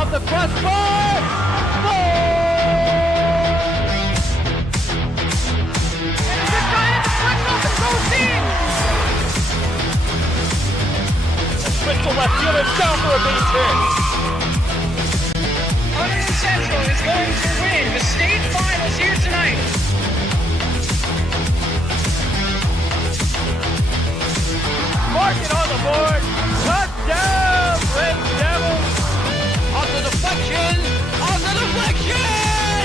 off the crossbar. Goal! And this guy has a flick off the goal team. Switch to left field and down for a base hit. Hunterdon Central is going to win the state finals here tonight. Mark it on the board. Touchdown, Red Devils. Off the deflection. Off the deflection.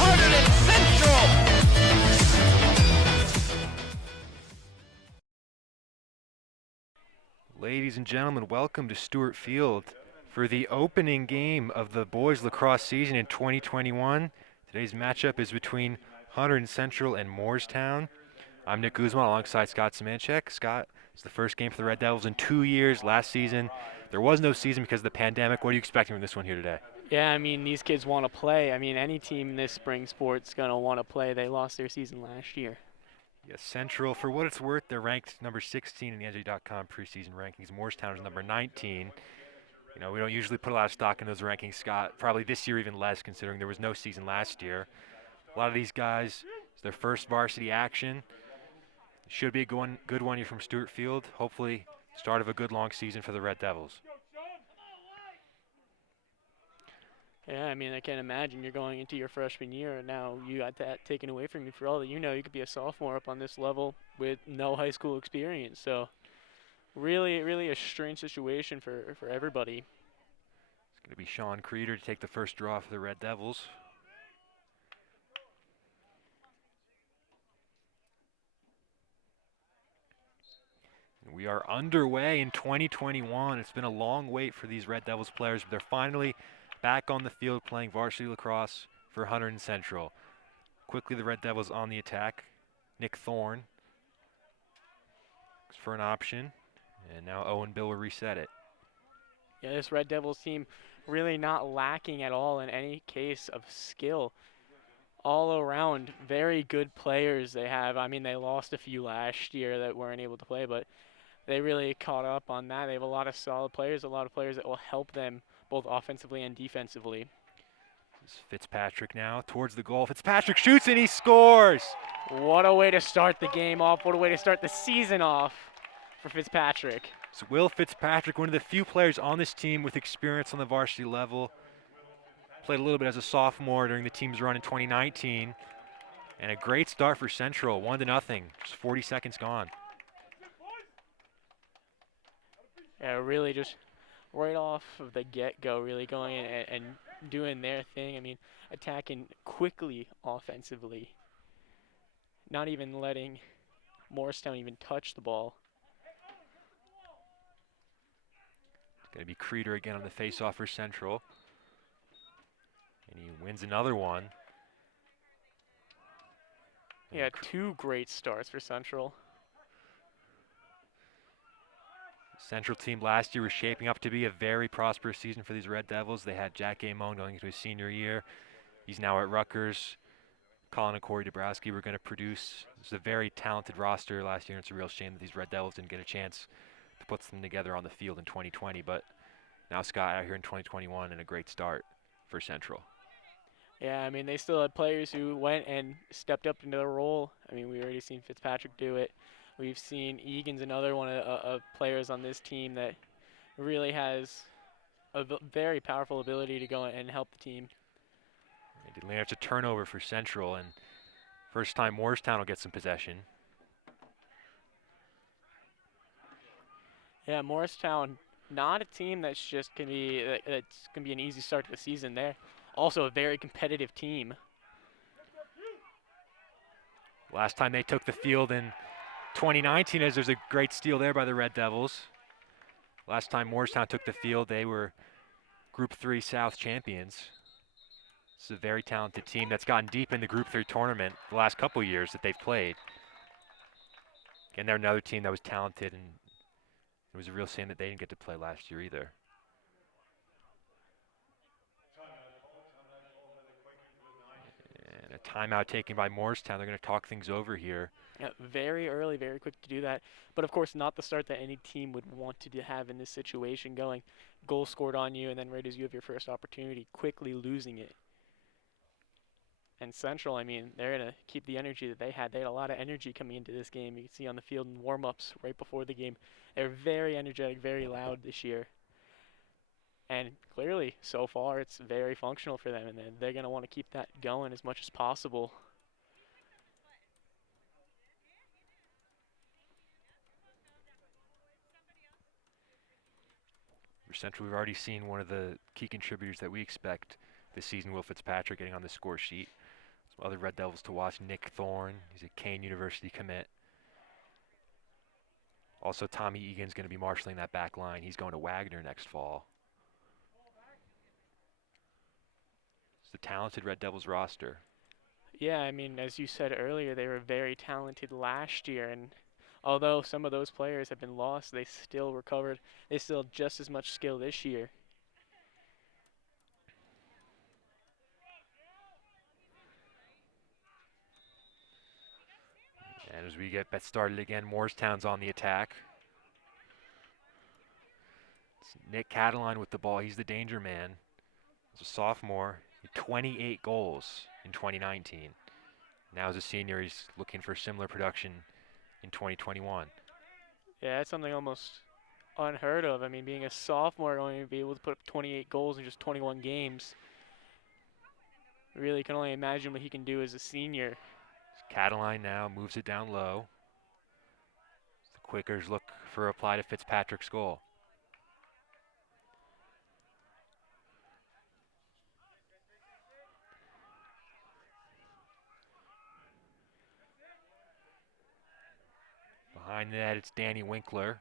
Hunterdon Central. Ladies and gentlemen, welcome to Stewart Field for the opening game of the boys lacrosse season in 2021. Today's matchup is between Hunterdon Central and Moorestown. I'm Nick Guzman alongside Scott Semanchek. Scott, it's the first game for the Red Devils in 2 years. Last season, there was no season because of the pandemic. What are you expecting from this one here today? Yeah, I mean, these kids want to play. I mean, any team in this spring sport's going to want to play. They lost their season last year. Yes, Central, for what it's worth, they're ranked number 16 in the NJ.com preseason rankings. Moorestown is number 19. You know, we don't usually put a lot of stock in those rankings, Scott. Probably this year even less, considering there was no season last year. A lot of these guys, it's their first varsity action. Should be a good one here from Stewart Field. Hopefully, start of a good long season for the Red Devils. Yeah, I mean, I can't imagine you're going into your freshman year and now you got that taken away from you. For all that you know, you could be a sophomore up on this level with no high school experience. So really, really a strange situation for everybody. It's going to be Sean Creeder to take the first draw for the Red Devils. We are underway in 2021. It's been a long wait for these Red Devils players, but they're finally back on the field playing varsity lacrosse for Hunterdon Central. Quickly, the Red Devils on the attack. Nick Thorne for an option, and now Owen Bill will reset it. Yeah, this Red Devils team really not lacking at all in any case of skill. All around, very good players they have. I mean, they lost a few last year that weren't able to play, but they really caught up on that. They have a lot of solid players, a lot of players that will help them both offensively and defensively. This is Fitzpatrick now towards the goal. Fitzpatrick shoots and he scores! What a way to start the game off. What a way to start the season off for Fitzpatrick. So Will Fitzpatrick, one of the few players on this team with experience on the varsity level. Played a little bit as a sophomore during the team's run in 2019. And a great start for Central, 1-0, just 40 seconds gone. Yeah, really just right off of the get-go, really going in and doing their thing. I mean, attacking quickly offensively. Not even letting Moorestown even touch the ball. It's going to be Creeder again on the face-off for Central. And he wins another one. Yeah, two great starts for Central. Central team last year was shaping up to be a very prosperous season for these Red Devils. They had Jack Amon going into his senior year. He's now at Rutgers. Colin and Corey Dabrowski were going to produce. It was a very talented roster last year, and it's a real shame that these Red Devils didn't get a chance to put them together on the field in 2020. But now Scott out here in 2021 and a great start for Central. Yeah, I mean, they still had players who went and stepped up into the role. I mean, we already seen Fitzpatrick do it. We've seen Egan's another one of players on this team that really has a very powerful ability to go and help the team. It's a turnover for Central, and first time Moorestown will get some possession. Yeah, Moorestown, not a team that's just gonna be an easy start to the season. They're also a very competitive team. Last time they took the field in 2019, as there's a great steal there by the Red Devils. Last time Moorestown took the field, they were Group 3 South champions. It's a very talented team that's gotten deep in the Group 3 tournament the last couple years that they've played. Again, they're another team that was talented, and it was a real shame that they didn't get to play last year either. And And a timeout taken by Moorestown. They're going to talk things over here. Yeah, very early, very quick to do that. But of course, not the start that any team would want to have in this situation. Going goal scored on you, and then right as you have your first opportunity, quickly losing it. And Central, I mean, they're going to keep the energy that they had. They had a lot of energy coming into this game. You can see on the field in warm-ups right before the game. They're very energetic, very loud this year. And clearly, so far, it's very functional for them. And they're going to want to keep that going as much as possible. For Central, we've already seen one of the key contributors that we expect this season, Will Fitzpatrick, getting on the score sheet. Some other Red Devils to watch, Nick Thorne. He's a Kane University commit. Also, Tommy Egan's going to be marshaling that back line. He's going to Wagner next fall. It's the talented Red Devils roster. Yeah, I mean, as you said earlier, they were very talented last year. And although some of those players have been lost, they still recovered. They still have just as much skill this year. And as we get that started again, Moorestown's on the attack. It's Nick Cataline with the ball. He's the danger man. As a sophomore, 28 goals in 2019. Now as a senior, he's looking for similar production in 2021. Yeah, that's something almost unheard of. I mean, being a sophomore, going to be able to put up 28 goals in just 21 games. Really can only imagine what he can do as a senior. Cataline now moves it down low. The Quakers look for a reply to Fitzpatrick's goal. Behind that, it's Danny Winkler.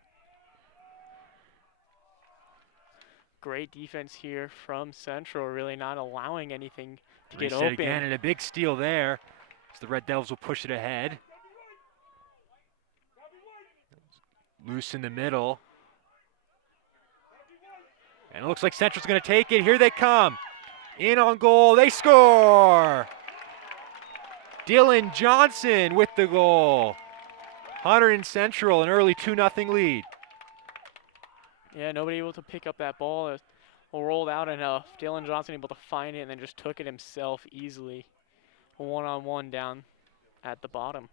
Great defense here from Central, really not allowing anything to get Reset open. again, and a big steal there. So the Red Devils will push it ahead. Loose in the middle. And it looks like Central's going to take it. Here they come. In on goal. They score. Dylan Johnson with the goal. Hunterdon Central, an early 2-0 lead. Yeah, nobody able to pick up that ball. It rolled out enough. Dylan Johnson able to find it and then just took it himself easily. One-on-one down at the bottom.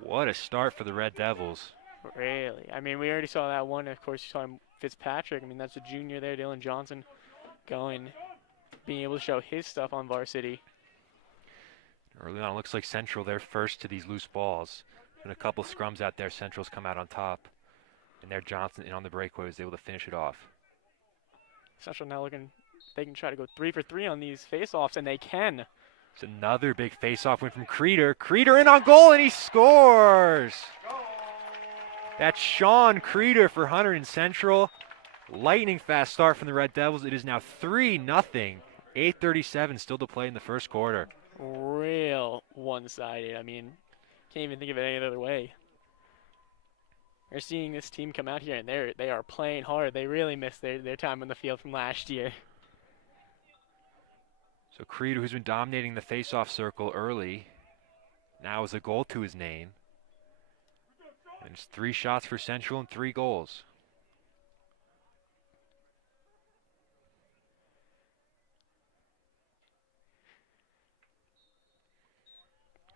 What a start for the Red Devils. Really? I mean, we already saw that one. Of course, you saw Fitzpatrick. I mean, that's a junior there, Dylan Johnson, being able to show his stuff on varsity. Early on, it looks like Central, they're first to these loose balls. And a couple scrums out there, Central's come out on top. And there Johnson, in on the breakaway, was able to finish it off. Central now looking, they can try to go 3 for 3 on these face-offs, and they can. It's another big face-off win from Creeder. Creeder in on goal, and he scores! That's Sean Creeder for Hunterdon Central. Lightning fast start from the Red Devils. It is now 3-0. 8:37 still to play in the first quarter. Real one-sided. I mean, can't even think of it any other way. We're seeing this team come out here, and they are playing hard. They really missed their time on the field from last year. So Creeder, who's been dominating the face-off circle early, now has a goal to his name. And it's 3 shots for Central and 3 goals.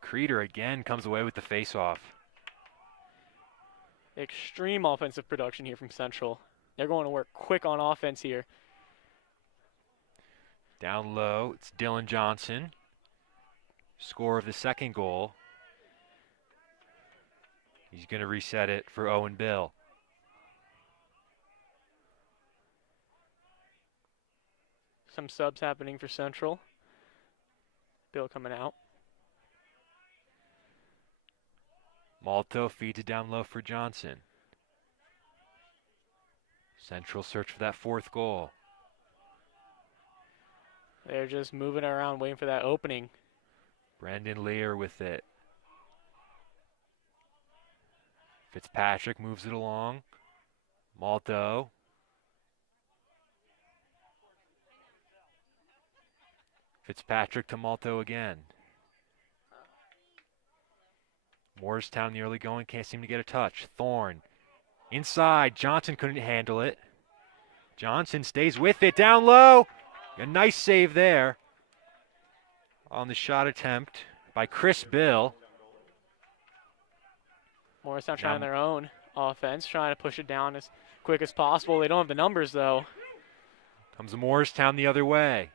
Creeder again comes away with the face-off. Extreme offensive production here from Central. They're going to work quick on offense here. Down low, it's Dylan Johnson. Score of the second goal. He's going to reset it for Owen Bill. Some subs happening for Central. Bill coming out. Malto feeds it down low for Johnson. Central search for that 4th goal. They're just moving around, waiting for that opening. Brandon Lear with it. Fitzpatrick moves it along. Malto. Fitzpatrick to Malto again. Moorestown in the early going, can't seem to get a touch. Thorne inside. Johnson couldn't handle it. Johnson stays with it, down low. A nice save there on the shot attempt by Chris Bill. Morristown trying their own offense, trying to push it down as quick as possible. They don't have the numbers, though. Comes Moorestown the other way.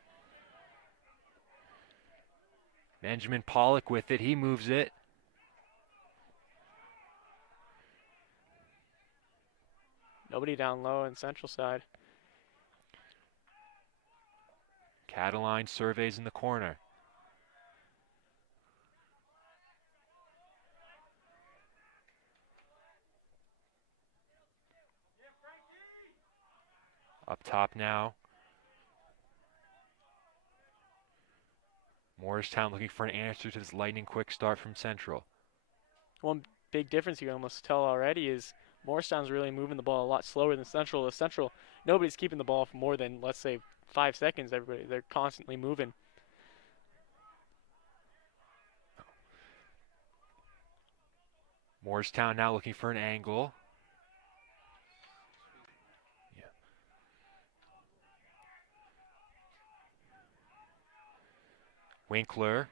Benjamin Pollock with it. He moves it. Nobody down low in Central side. Cataline surveys in the corner. Up top now. Moorestown looking for an answer to this lightning quick start from Central. One big difference you can almost tell already is Moorestown's really moving the ball a lot slower than Central. Central, nobody's keeping the ball for more than, let's say, 5 seconds. They're constantly moving. Moorestown now looking for an angle. Winkler.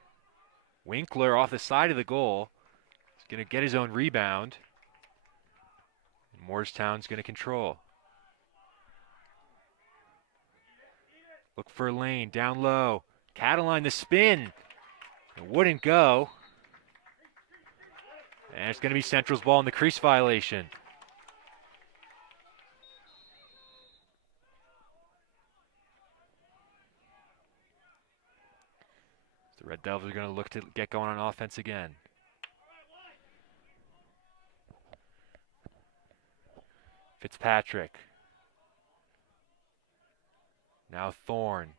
Winkler off the side of the goal. He's going to get his own rebound. And Moorestown's going to control. Look for a lane, down low. Cataline the spin. It wouldn't go. And it's going to be Central's ball in the crease violation. The Red Devils are going to look to get going on offense again. Fitzpatrick. Now Thorne.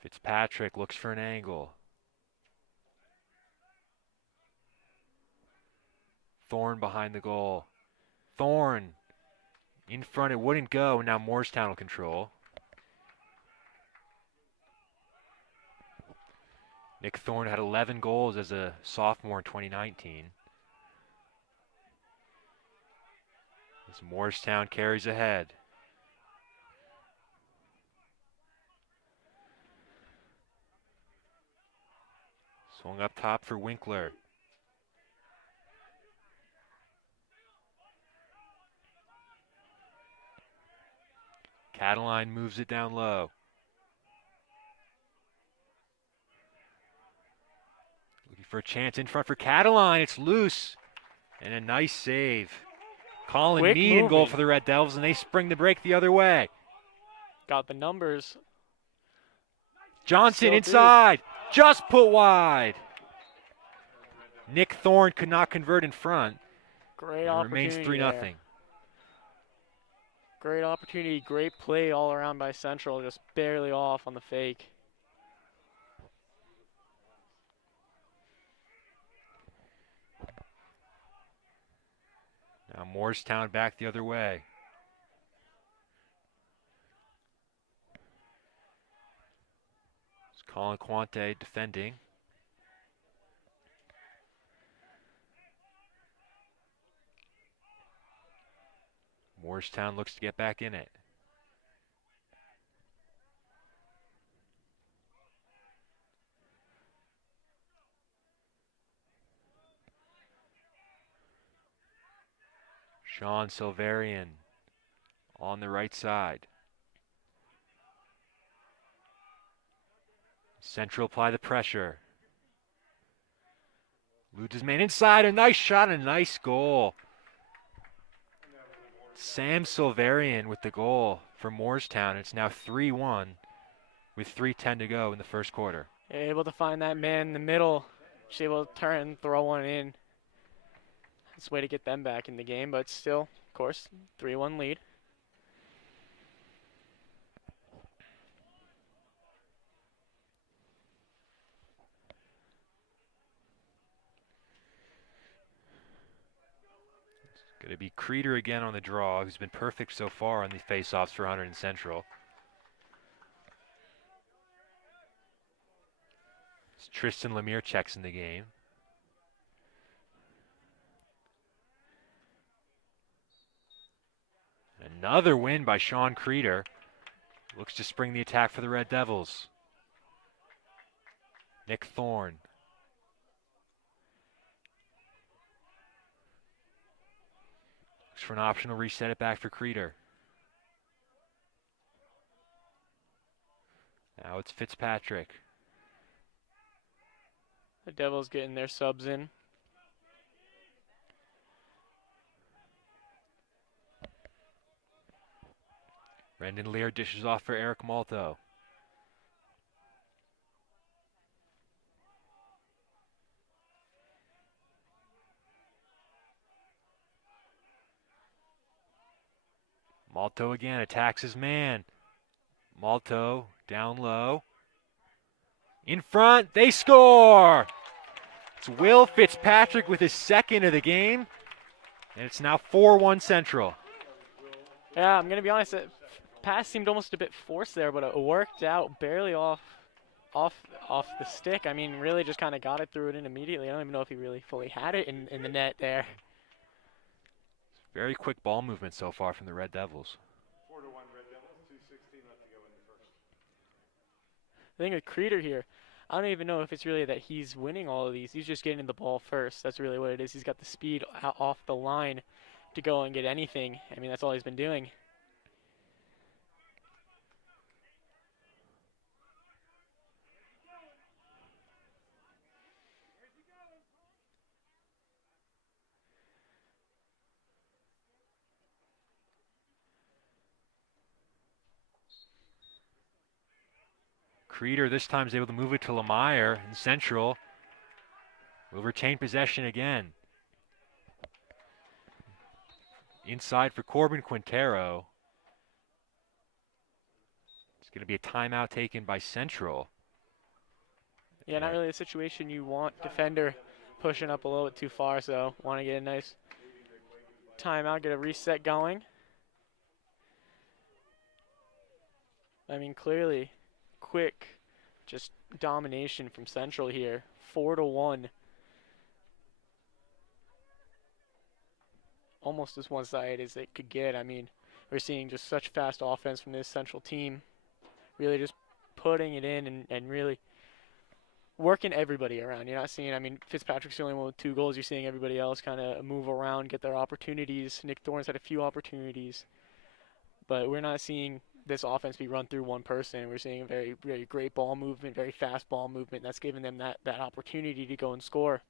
Fitzpatrick looks for an angle. Thorne behind the goal. Thorne in front, it wouldn't go. Now Moorestown will control. Nick Thorne had 11 goals as a sophomore in 2019. As Moorestown carries ahead. Swung up top for Winkler. Cataline moves it down low. Looking for a chance in front for Cataline. It's loose. And a nice save. Colin Mead in goal for the Red Devils, and they spring the break the other way. Got the numbers. Johnson inside. Just put wide. Nick Thorne could not convert in front. Great opportunity. Remains 3-0. Great opportunity, great play all around by Central, just barely off on the fake. Now Moorestown back the other way. It's Colin Quante defending. Moorestown looks to get back in it. Sean Silverian on the right side. Central apply the pressure. Ludes man inside, a nice shot, a nice goal. Sam Silverian with the goal for Moorestown. It's now 3-1 with 3:10 to go in the first quarter. Able to find that man in the middle. Just able to turn and throw one in. It's a way to get them back in the game, but still, of course, 3-1 lead. Going to be Creeder again on the draw, who's been perfect so far on the face-offs for Hunterdon Central. Tristan Lemire checks in the game. Another win by Sean Creeder. Looks to spring the attack for the Red Devils. Nick Thorne. Looks for an optional reset it back for Creeder. Now it's Fitzpatrick. The Devils getting their subs in. Brendan Lear dishes off for Eric Malto. Malto again attacks his man. Malto down low. In front, they score! It's Will Fitzpatrick with his second of the game. And it's now 4-1 Central. Yeah, I'm going to be honest. That pass seemed almost a bit forced there, but it worked out barely off the stick. I mean, really just kind of got it, threw it in immediately. I don't even know if he really fully had it in the net there. Very quick ball movement so far from the Red Devils. 4-1 Red Devils, 2:16 left to go in the first. The thing with Creeder here, I don't even know if it's really that he's winning all of these. He's just getting the ball first. That's really what it is. He's got the speed off the line to go and get anything. I mean, that's all he's been doing. Creeder this time is able to move it to Lemire in Central. Will retain possession again. Inside for Corbin Quintero. It's going to be a timeout taken by Central. Yeah, not really a situation you want defender pushing up a little bit too far, so want to get a nice timeout, get a reset going. I mean, clearly, quick, just domination from Central here, 4-1. Almost as one-sided as it could get. I mean, we're seeing just such fast offense from this Central team, really just putting it in and really working everybody around. You're not seeing, I mean, Fitzpatrick's the only one with 2 goals. You're seeing everybody else kind of move around, get their opportunities. Nick Thorne's had a few opportunities, but we're not seeing this offense be run through one person. We're seeing a very, very great ball movement, very fast ball movement. That's giving them that opportunity to go and score.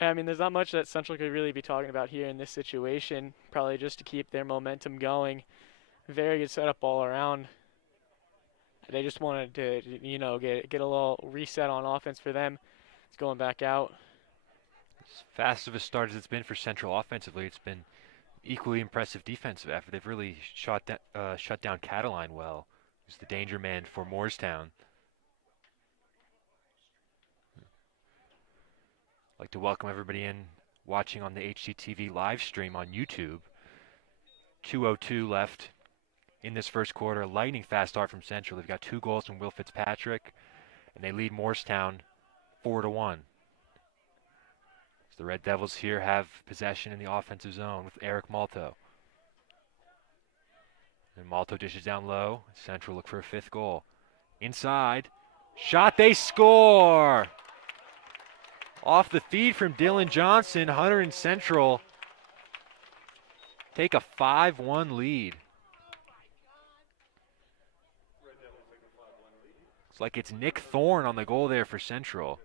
I mean, there's not much that Central could really be talking about here in this situation. Probably just to keep their momentum going. Very good setup all around. They just wanted to, you know, get a little reset on offense for them. It's going back out. As fast of a start as it's been for Central offensively, it's been equally impressive defensive effort. They've really shut down Cataline well, who's the danger man for Moorestown. I'd like to welcome everybody in watching on the HCTV live stream on YouTube. 2:02 left in this first quarter. Lightning fast start from Central. They've got 2 goals from Will Fitzpatrick, and they lead Moorestown 4-1. The Red Devils here have possession in the offensive zone with Eric Malto. And Malto dishes down low. Central look for a 5th goal. Inside. Shot, they score! Off the feed from Dylan Johnson, Hunterdon Central take a 5-1 lead. It's like it's Nick Thorne on the goal there for Central.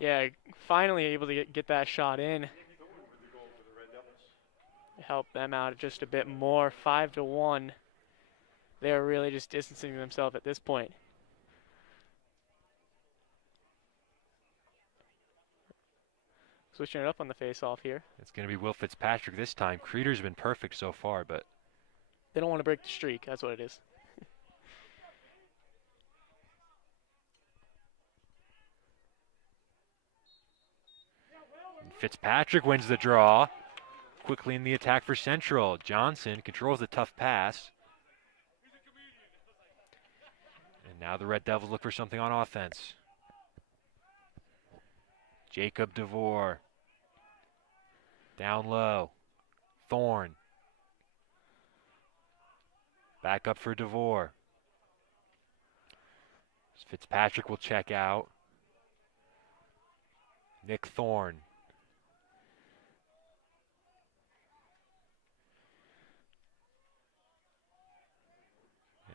Yeah, finally able to get that shot in. Help them out just a bit more. 5-1. They're really just distancing themselves at this point. Switching it up on the face-off here. It's going to be Will Fitzpatrick this time. Creeder's been perfect so far, but They don't want to break the streak. That's what it is. Fitzpatrick wins the draw. Quickly in the attack for Central. Johnson controls the tough pass. And now the Red Devils look for something on offense. Jacob DeVore. Down low. Thorne. Back up for DeVore. Fitzpatrick will check out. Nick Thorne.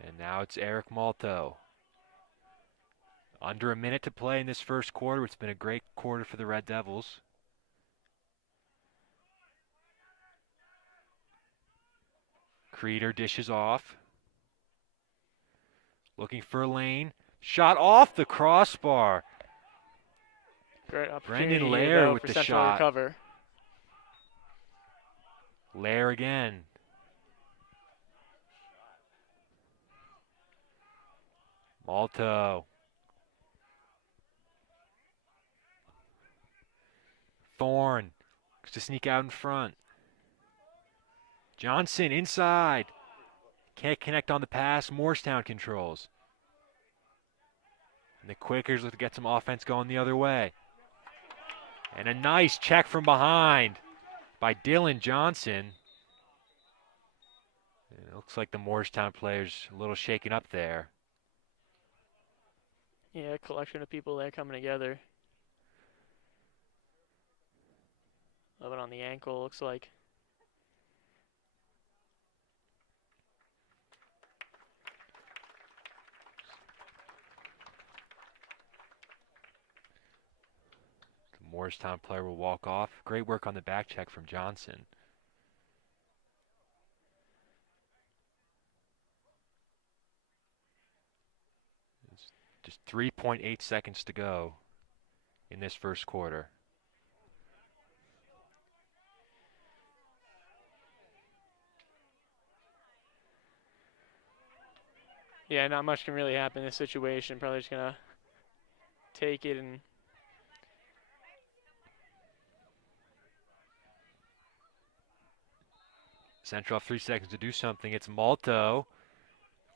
And now it's Eric Malto. Under a minute to play in this first quarter. It's been a great quarter for the Red Devils. Creeder dishes off. Looking for a lane. Shot off the crossbar. Great opportunity Brendan here, Lair though, with for the Central shot. recover. Lair again. Malto. Thorne looks to sneak out in front. Johnson inside. Can't connect on the pass. Moorestown controls. And the Quakers look to get some offense going the other way. And a nice check from behind by Dylan Johnson. And it looks like the Moorestown players a little shaken up there. Yeah, a collection of people there coming together. Love it on the ankle, looks like. The Moorestown player will walk off. Great work on the back check from Johnson. It's just 3.8 seconds to go in this first quarter. Yeah, not much can really happen in this situation. Probably just gonna take it and Central have 3 seconds to do something. It's Malto.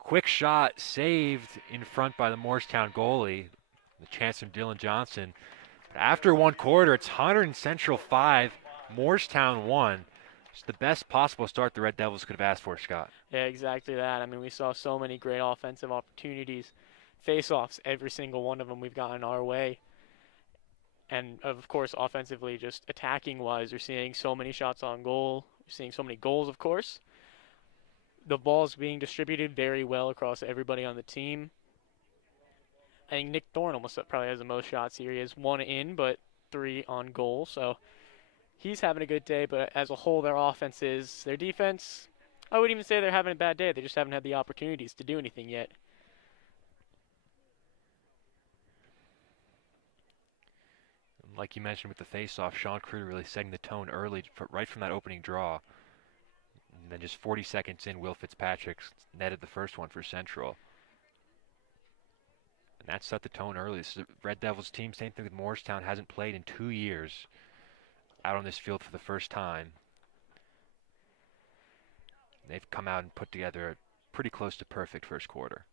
Quick shot saved in front by the Moorestown goalie. The chance from Dylan Johnson. But after one quarter, it's Hunterdon Central 5, Moorestown 1. It's the best possible start the Red Devils could have asked for, Scott. yeah, exactly that. I mean, we saw so many great offensive opportunities, face-offs, every single one of them we've gotten our way. And of course, offensively, just attacking-wise, we're seeing so many shots on goal. We're seeing so many goals, of course. The ball's being distributed very well across everybody on the team. I think Nick Thorne almost probably has the most shots here. He has 1 in, but 3 on goal. So he's having a good day, but as a whole, their defense, I wouldn't even say they're having a bad day. They just haven't had the opportunities to do anything yet. Like you mentioned with the face-off, Sean Creeder really setting the tone early, right from that opening draw. And then just 40 seconds in, Will Fitzpatrick netted the first one for Central. And that set the tone early. This is the Red Devils team, same thing with Moorestown, hasn't played in 2 years out on this field for the first time. They've come out and put together a pretty close to perfect first quarter.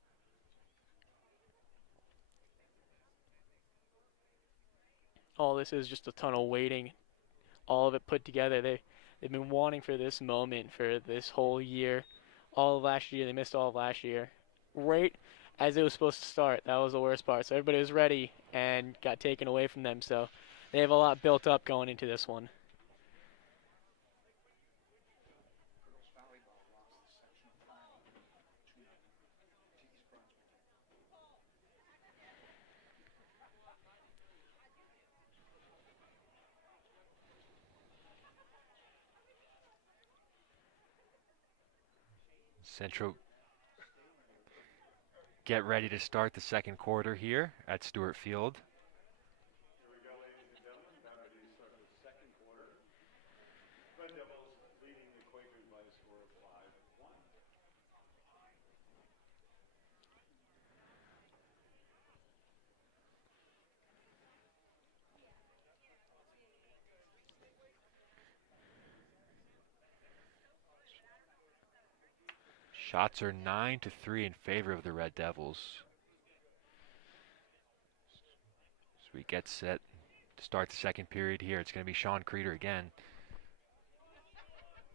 all this is just a tunnel waiting, all of it put together. They've been wanting for this moment for this whole year. All of last year, they missed all of last year. Right as it was supposed to start, that was the worst part. So everybody was ready and got taken away from them. So they have a lot built up going into this one. Central get ready to start the second quarter here at Stewart Field. Shots are 9-3 in favor of the Red Devils. As we get set to start the second period here, it's going to be Sean Creeder again.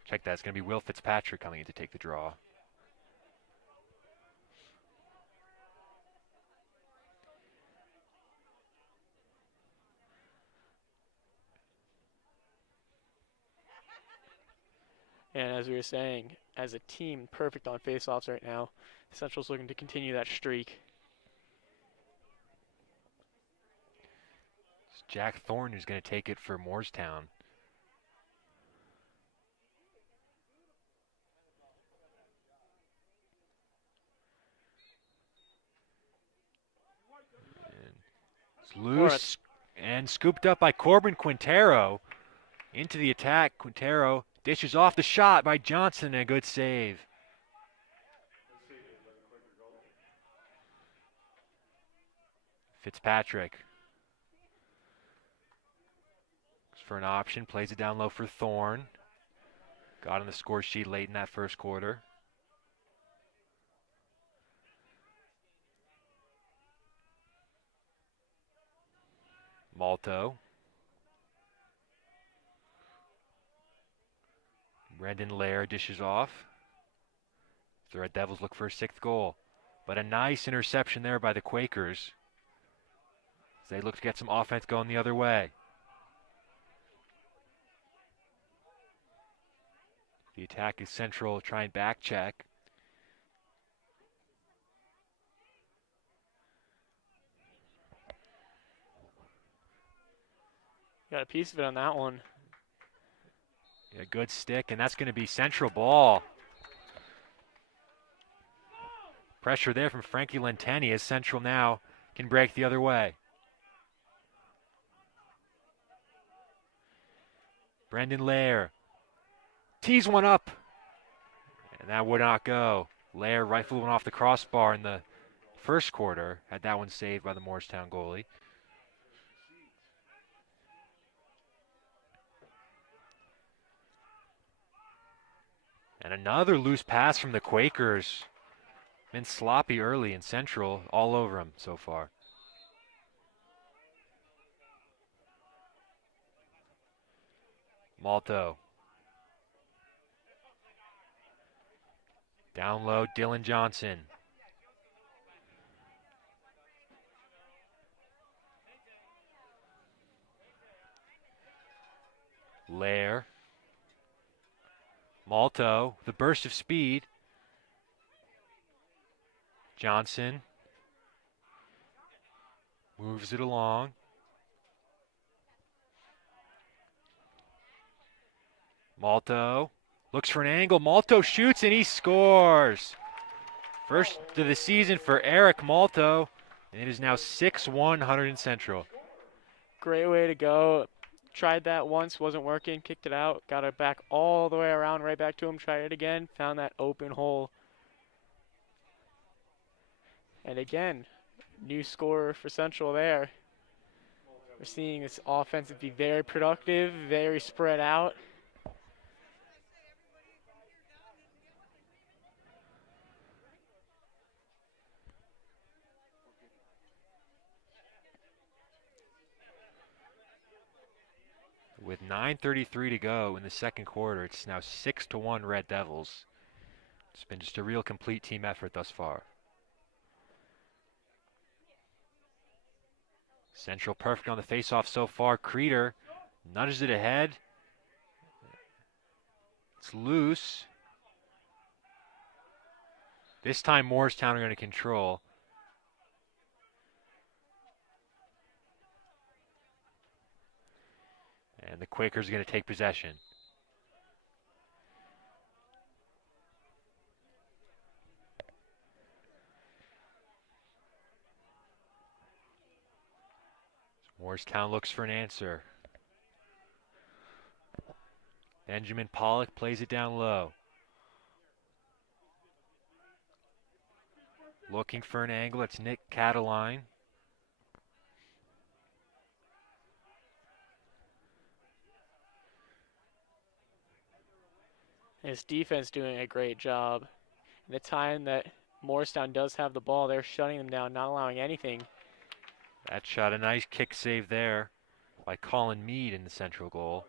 Check that, it's going to be Will Fitzpatrick coming in to take the draw. And as we were saying, as a team, perfect on faceoffs right now. Central's looking to continue that streak. It's Jack Thorne who's going to take it for Moorestown. And it's loose and scooped up by Corbin Quintero. Into the attack, Quintero dishes off the shot by Johnson, and a good save. Fitzpatrick looks for an option, plays it down low for Thorne. Got on the score sheet late in that first quarter. Malto. Brendan Lair dishes off. The Red Devils look for a sixth goal. But a nice interception there by the Quakers as they look to get some offense going the other way. The attack is Central, try and back check. Got a piece of it on that one. Yeah, good stick, and that's going to be Central ball. Pressure there from Frankie Lenteni as Central now can break the other way. Brendan Lair tees one up, and that would not go. Lair rifled one off the crossbar in the first quarter, had that one saved by the Moorestown goalie. And another loose pass from the Quakers. Been sloppy early in Central, all over them so far. Malto. Down low, Dylan Johnson. Lair. Malto, the burst of speed. Johnson moves it along. Malto looks for an angle. Malto shoots and he scores. First of the season for Eric Malto, and it is now 6-1 Hunterdon Central. Great way to go. Tried that once, wasn't working, kicked it out, got it back all the way around, right back to him, tried it again, found that open hole. And again, new scorer for Central there. We're seeing this offense be very productive, very spread out. With 9:33 to go in the second quarter, it's now 6-1 Red Devils. It's been just a real complete team effort thus far. Central perfect on the faceoff so far. Creeder nudges it ahead. It's loose. This time Moorestown are going to control. And the Quakers are going to take possession. Moorestown looks for an answer. Benjamin Pollock plays it down low. Looking for an angle. It's Nick Cataline. His defense doing a great job. The time that Moorestown does have the ball, they're shutting them down, not allowing anything. That shot, a nice kick save there by Colin Mead in the central goal.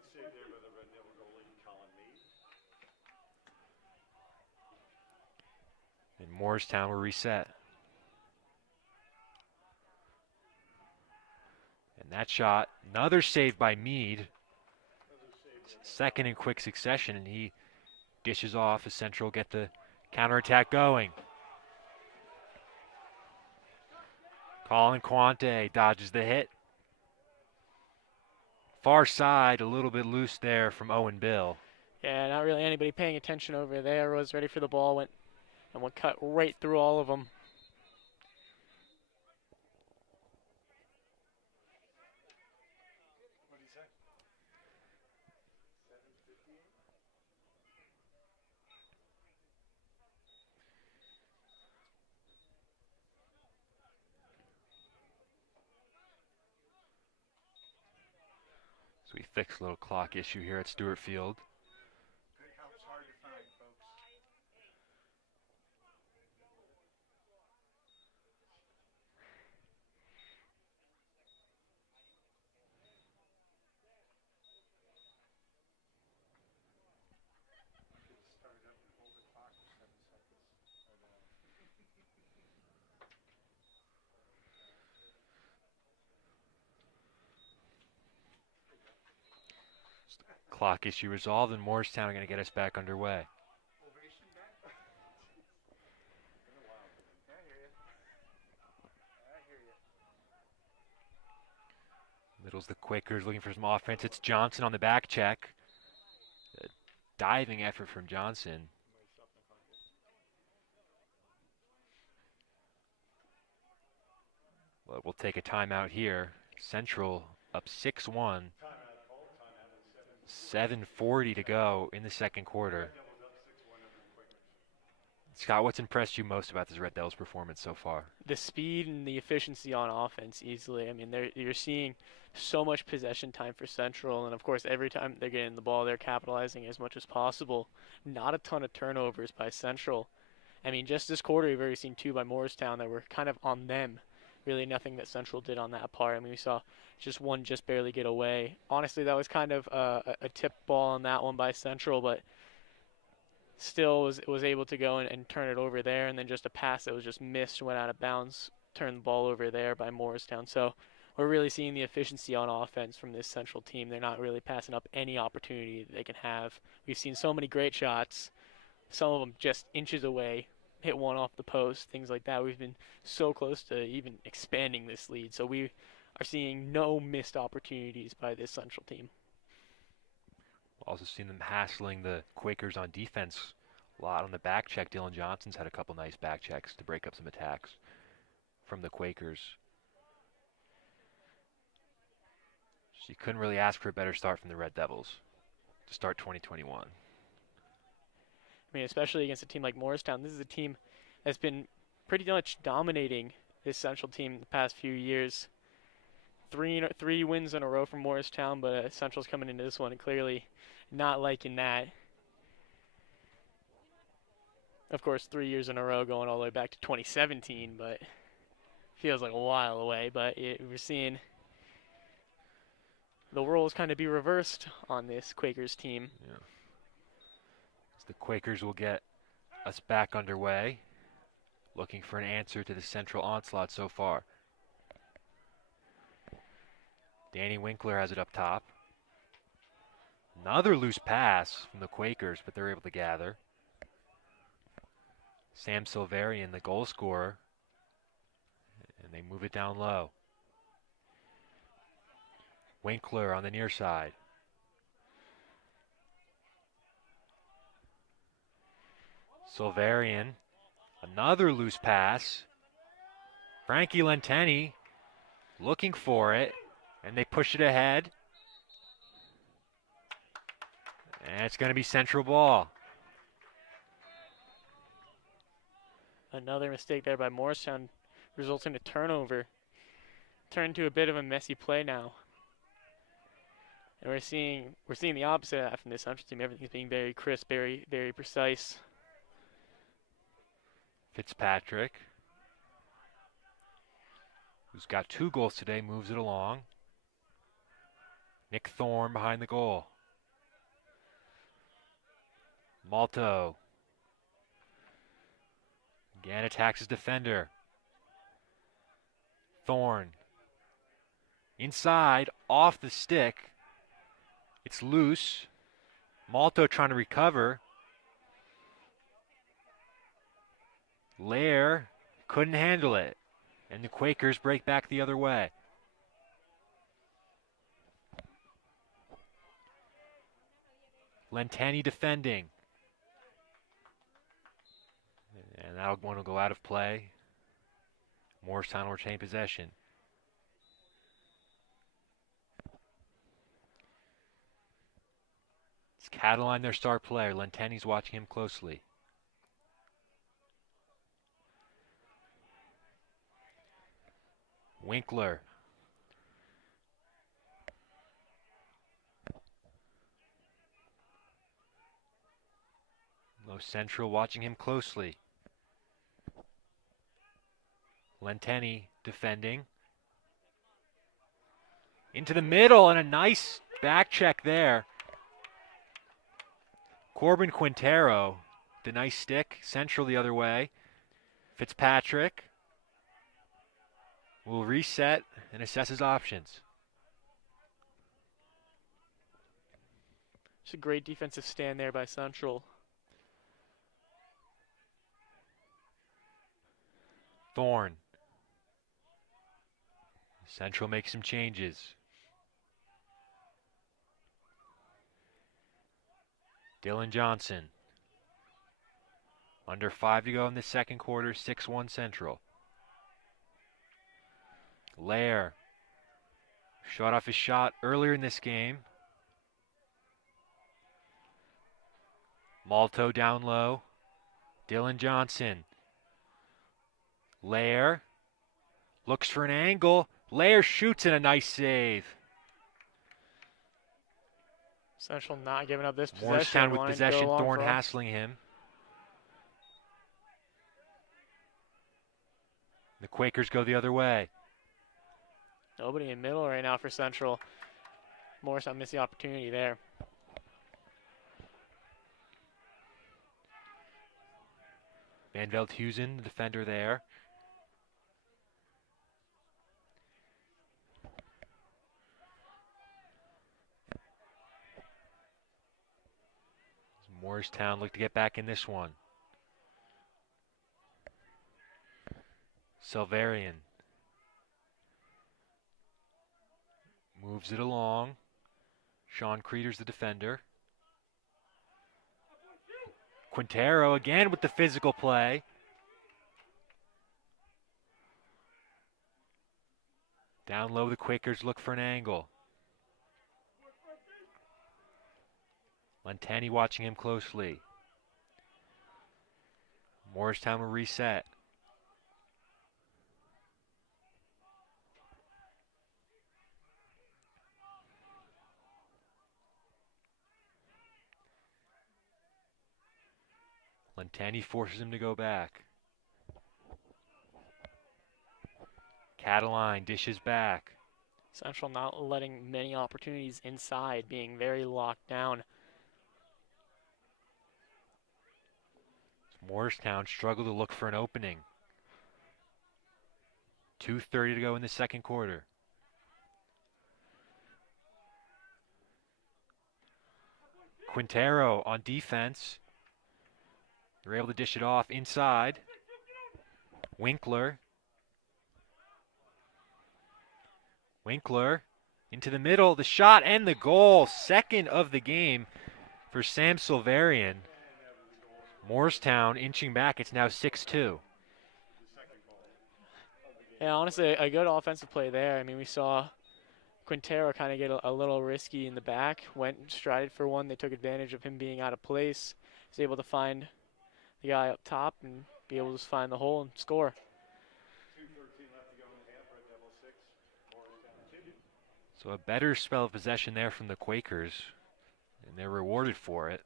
And Moorestown will reset. And that shot, another save by Mead. Second in quick succession, and he dishes off as Central get the counterattack going. Colin Quante dodges the hit. Far side, a little bit loose there from Owen Bill. Yeah, not really anybody paying attention over there. Was ready for the ball, went cut right through all of them. So we fix a little clock issue here at Stewart Field. Clock issue resolved, and Moorestown are going to get us back underway. Middle's the Quakers looking for some offense. It's Johnson on the back check. A diving effort from Johnson. But we'll take a timeout here. Central up 6-1. 7:40 to go in the second quarter. Scott, what's impressed you most about this Red Devils performance so far? The speed and the efficiency on offense easily. I mean, you're seeing so much possession time for Central, and of course, every time they're getting the ball, they're capitalizing as much as possible. Not a ton of turnovers by Central. I mean, just this quarter, we've already seen 2 by Moorestown that were kind of on them. Really nothing that Central did on that part. I mean, we saw just one just barely get away. Honestly, that was kind of a tip ball on that one by Central, but still was able to go and turn it over there, and then just a pass that was just missed, went out of bounds, turned the ball over there by Moorestown. So we're really seeing the efficiency on offense from this Central team. They're not really passing up any opportunity that they can have. We've seen so many great shots, some of them just inches away, hit one off the post, things like that. We've been so close to even expanding this lead. So we are seeing no missed opportunities by this Central team. Also seen them hassling the Quakers on defense a lot on the back check. Dylan Johnson's had a couple nice back checks to break up some attacks from the Quakers. So you couldn't really ask for a better start from the Red Devils to start 2021. I mean, especially against a team like Moorestown. This is a team that's been pretty much dominating this Central team the past few years. Three wins in a row from Moorestown, but Central's coming into this one and clearly not liking that. Of course, 3 years in a row going all the way back to 2017, but feels like a while away. But we're seeing the roles kind of be reversed on this Quakers team. Yeah. As the Quakers will get us back underway, looking for an answer to the central onslaught so far. Danny Winkler has it up top. Another loose pass from the Quakers, but they're able to gather. Sam Silverian, the goal scorer, and they move it down low. Winkler on the near side. Silverian, another loose pass. Frankie Lenteni looking for it, and they push it ahead. And it's going to be central ball. Another mistake there by Moorestown results in a turnover. Turned to a bit of a messy play now. And we're seeing the opposite of that from this Hunterdon team. Everything's being very crisp, very, very precise. Fitzpatrick, who's got 2 goals today, moves it along. Nick Thorne behind the goal. Malto again attacks his defender. Thorne inside, off the stick. It's loose. Malto trying to recover. Lair couldn't handle it, and the Quakers break back the other way. Lenteni defending. And that'll want to go out of play. Moorestown will retain possession. It's Cataline, their star player. Lenteni's watching him closely. Winkler. Low Central watching him closely. Lenteni defending. Into the middle, and a nice back check there. Corbin Quintero, the nice stick. Central the other way. Fitzpatrick will reset and assess his options. It's a great defensive stand there by Central. Thorne. Central makes some changes. Dylan Johnson. Under 5 to go in the second quarter, 6-1 Central. Lair. Shot off his shot earlier in this game. Malto down low. Dylan Johnson. Lair. Looks for an angle. Lair shoots in a nice save. Central not giving up this possession. Moorestown with wanting to go possession, long Thorne for- hassling him. The Quakers go the other way. Nobody in middle right now for Central. Moorestown missed the opportunity there. Van Veldhuizen, the defender there. Moorestown look to get back in this one. Silverian moves it along. Sean Creeder's the defender. Quintero again with the physical play. Down low, the Quakers look for an angle. Lenteni watching him closely. Moorestown will reset. Lenteni forces him to go back. Cataline dishes back. Central not letting many opportunities inside, being very locked down. Moorestown struggled to look for an opening. 2:30 to go in the second quarter. Quintero on defense. They're able to dish it off inside. Winkler into the middle, the shot and the goal. Second of the game for Sam Silverian. Moorestown inching back, it's now 6-2. Yeah, honestly, a good offensive play there. I mean, we saw Quintero kind of get a little risky in the back, went and strided for one. They took advantage of him being out of place. Was able to find the guy up top and be able to find the hole and score. So a better spell of possession there from the Quakers, and they're rewarded for it.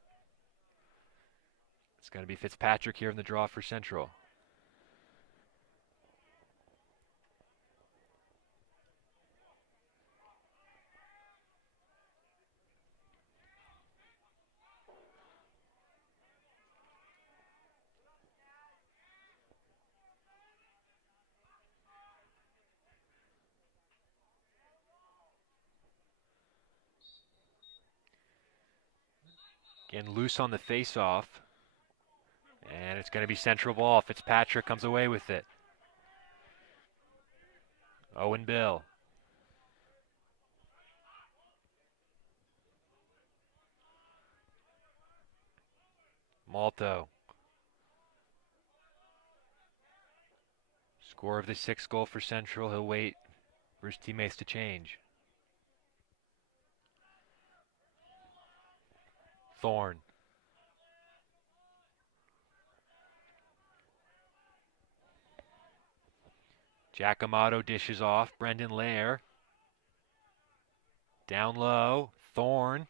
It's going to be Fitzpatrick here in the draw for Central. Again, loose on the face-off. And it's going to be Central ball. Fitzpatrick comes away with it. Owen Bill. Malto. Score of the 6th goal for Central. He'll wait for his teammates to change. Thorne. Giacomato dishes off. Brendan Lair. Down low. Thorne.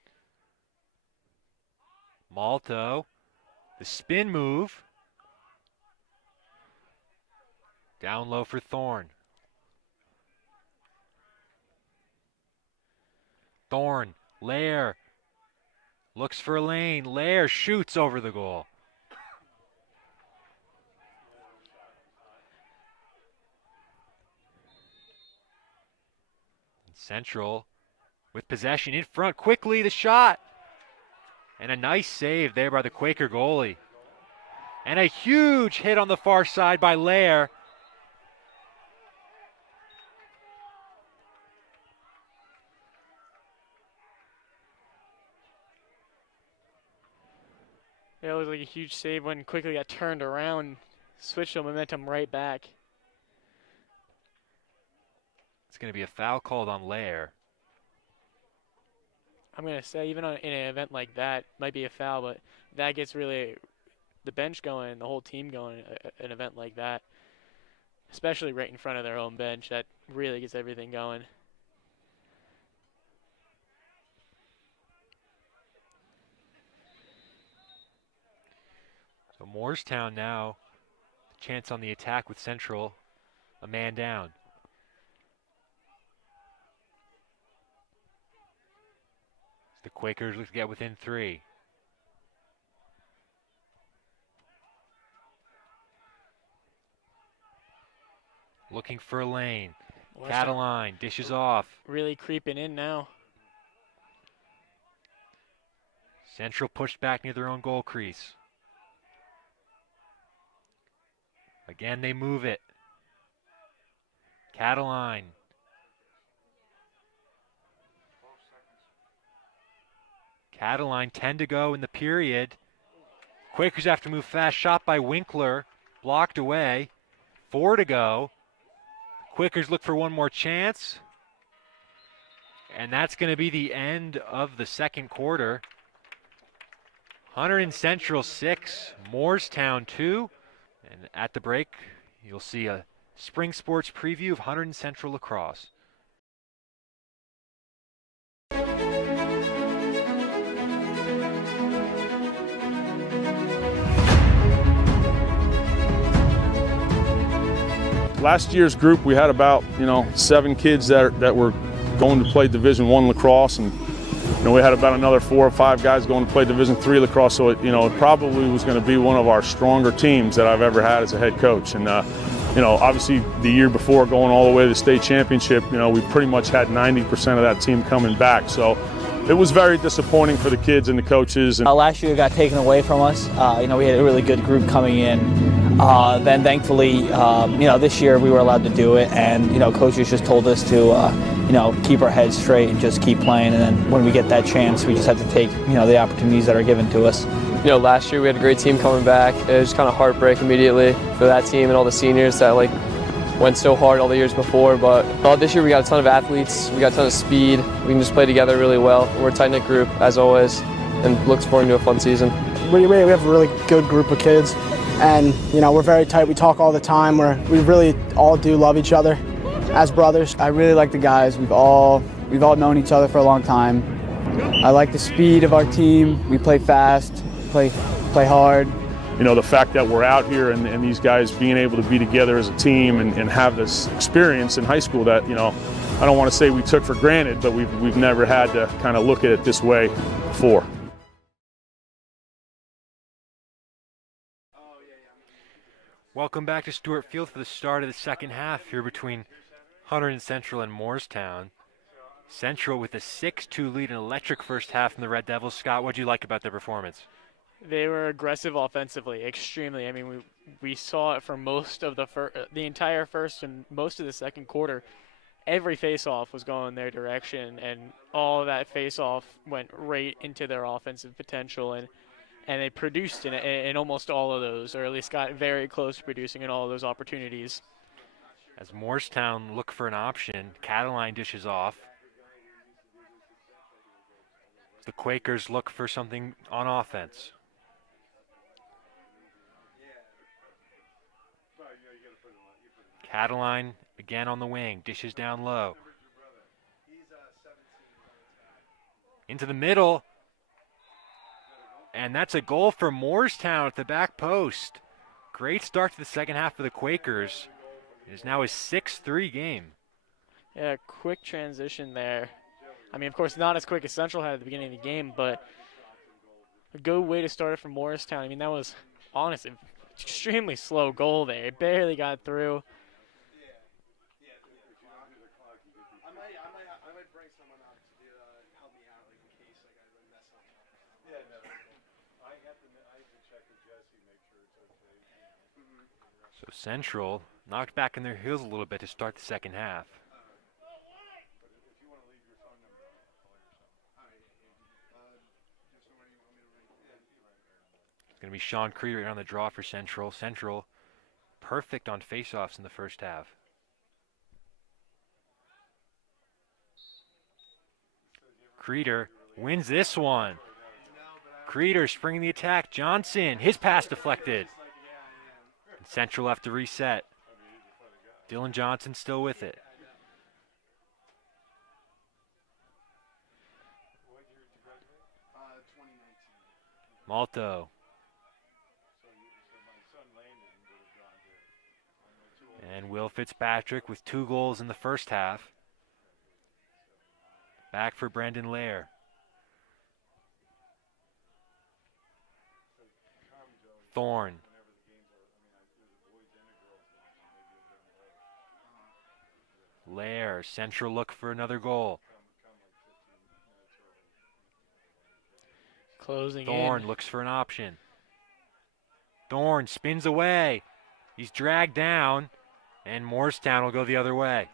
Malto. The spin move. Down low for Thorne. Thorne. Lair. Looks for a lane. Lair shoots over the goal. Central with possession in front. Quickly the shot. And a nice save there by the Quaker goalie. And a huge hit on the far side by Lair. Yeah, it was like a huge save when quickly got turned around, switched the momentum right back. It's going to be a foul called on Lair. I'm going to say even in an event like that, might be a foul, but that gets really the bench going, the whole team going, an event like that. Especially right in front of their own bench, that really gets everything going. So Moorestown now, chance on the attack with Central, a man down. The Quakers look to get within 3. Looking for a lane. Cataline dishes off. Really creeping in now. Central pushed back near their own goal crease. Again, they move it. Cataline. Cataline, 10 to go in the period. Quakers have to move fast. Shot by Winkler. Blocked away. 4 to go. Quakers look for one more chance. And that's going to be the end of the second quarter. Hunterdon Central 6, Moorestown 2. And at the break, you'll see a spring sports preview of Hunterdon Central Lacrosse. Last year's group, we had about 7 kids that were going to play Division I lacrosse, and we had about another 4 or 5 guys going to play Division III lacrosse. So it probably was going to be one of our stronger teams that I've ever had as a head coach. And obviously the year before, going all the way to the state championship, we pretty much had 90% of that team coming back. So it was very disappointing for the kids and the coaches. And last year got taken away from us. We had a really good group coming in. Then thankfully, this year we were allowed to do it, and coaches just told us to, keep our heads straight and just keep playing. And then when we get that chance, we just have to take, the opportunities that are given to us. Last year we had a great team coming back. It was kind of heartbreak immediately for that team and all the seniors that went so hard all the years before. But this year we got a ton of athletes, we got a ton of speed. We can just play together really well. We're a tight-knit group as always, and looks forward to a fun season. We have a really good group of kids, and we're very tight. We talk all the time. We really all do love each other as brothers. I really like the guys. We've all known each other for a long time. I like the speed of our team. We play fast, play hard. The fact that we're out here and these guys being able to be together as a team and have this experience in high school that, I don't want to say we took for granted, but we've never had to kind of look at it this way before. Welcome back to Stewart Field for the start of the second half here between Hunterdon Central and Moorestown. Central with a 6-2 lead, an electric first half from the Red Devils. Scott, what did you like about their performance? They were aggressive offensively, extremely. I mean, we saw it for most of the entire first and most of the second quarter. Every face-off was going their direction, and all of that face-off went right into their offensive potential, and they produced in almost all of those, or at least got very close to producing in all of those opportunities. As Moorestown look for an option, Cataline dishes off. The Quakers look for something on offense. Cataline again on the wing, dishes down low. Into the middle. And that's a goal for Moorestown at the back post. Great start to the second half for the Quakers. It is now a 6-3 game. Yeah, quick transition there. I mean, of course, not as quick as Central had at the beginning of the game, but a good way to start it for Moorestown. I mean, that was, honestly, extremely slow goal there. It barely got through. So Central knocked back in their heels a little bit to start the second half. It's going to be Sean Creeder on the draw for Central. Central perfect on faceoffs in the first half. Creeder wins this one. Creeder springing the attack. Johnson, his pass deflected. And Central have to reset. Dylan Johnson still with it. Malto. And Will Fitzpatrick with 2 goals in the first half. Back for Brendan Lair. Thorne. Lair, Central look for another goal. Closing Thorne in. looks for an option. Thorne spins away. He's dragged down, and Moorestown will go the other way.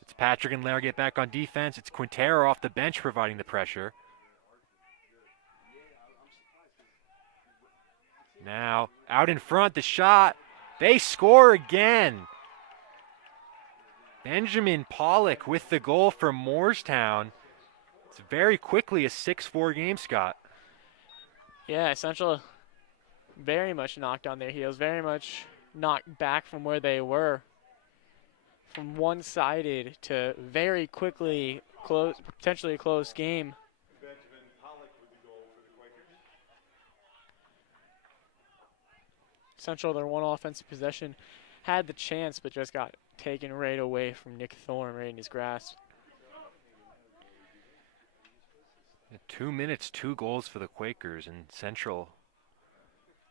Fitzpatrick and Lair get back on defense. It's Quintero off the bench providing the pressure. Now, out in front, the shot. They score again. Benjamin Pollock with the goal for Moorestown. It's very quickly a 6-4 game, Scott. Yeah, Central very much knocked on their heels, very much knocked back from where they were. From one-sided to very quickly close, potentially a close game. Central, their one offensive possession, had the chance but just got taken right away from Nick Thorne right in his grasp. 2 minutes, 2 goals for the Quakers, and Central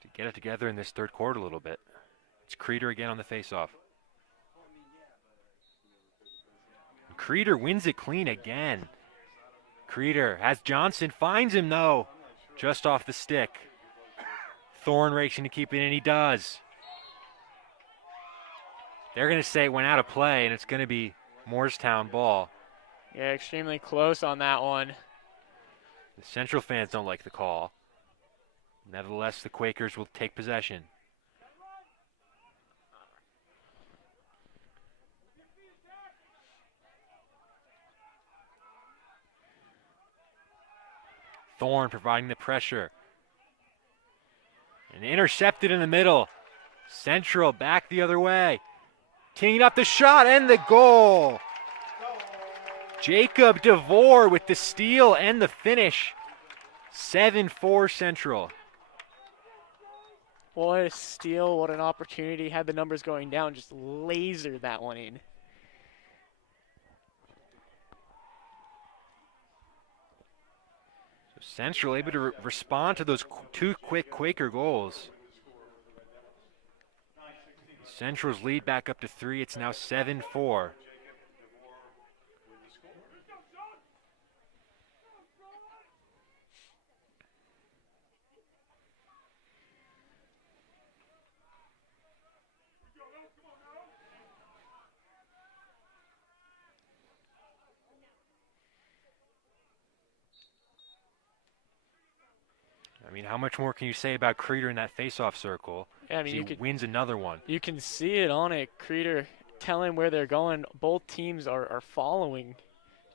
to get it together in this third quarter a little bit. It's Creeder again on the faceoff. Creeder wins it clean again. Creeder has Johnson, finds him though, just off the stick. Thorne racing to keep it in, he does. They're going to say it went out of play, and it's going to be Moorestown ball. Yeah, extremely close on that one. The Central fans don't like the call. Nevertheless, the Quakers will take possession. Thorne providing the pressure. And intercepted in the middle. Central back the other way. Teeing up the shot and the goal. Jacob DeVore with the steal and the finish. 7-4 Central. What a steal, what an opportunity. Had the numbers going down, just lasered that one in. So Central able to respond to those 2 quick Quaker goals. Central's lead back up to 3. It's now 7-4. I mean, how much more can you say about Creeder in that face-off circle? Yeah, I mean, he wins another one. You can see it on it. Creeder telling where they're going. Both teams are following,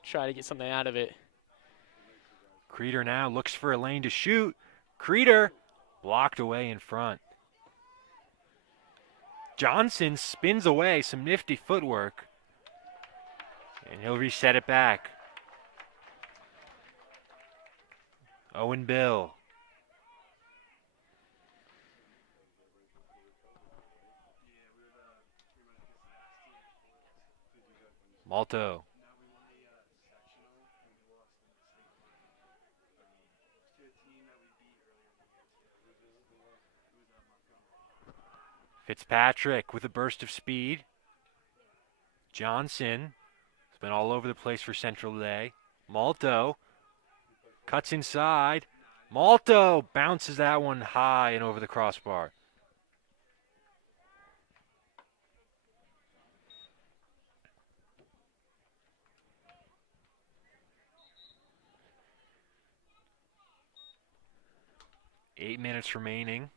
try to get something out of it. Creeder now looks for a lane to shoot. Creeder blocked away in front. Johnson spins away, some nifty footwork. And he'll reset it back. Owen Bill. Malto. Fitzpatrick with a burst of speed. Johnson has been all over the place for Central today. Malto cuts inside. Malto bounces that one high and over the crossbar. Eight minutes remaining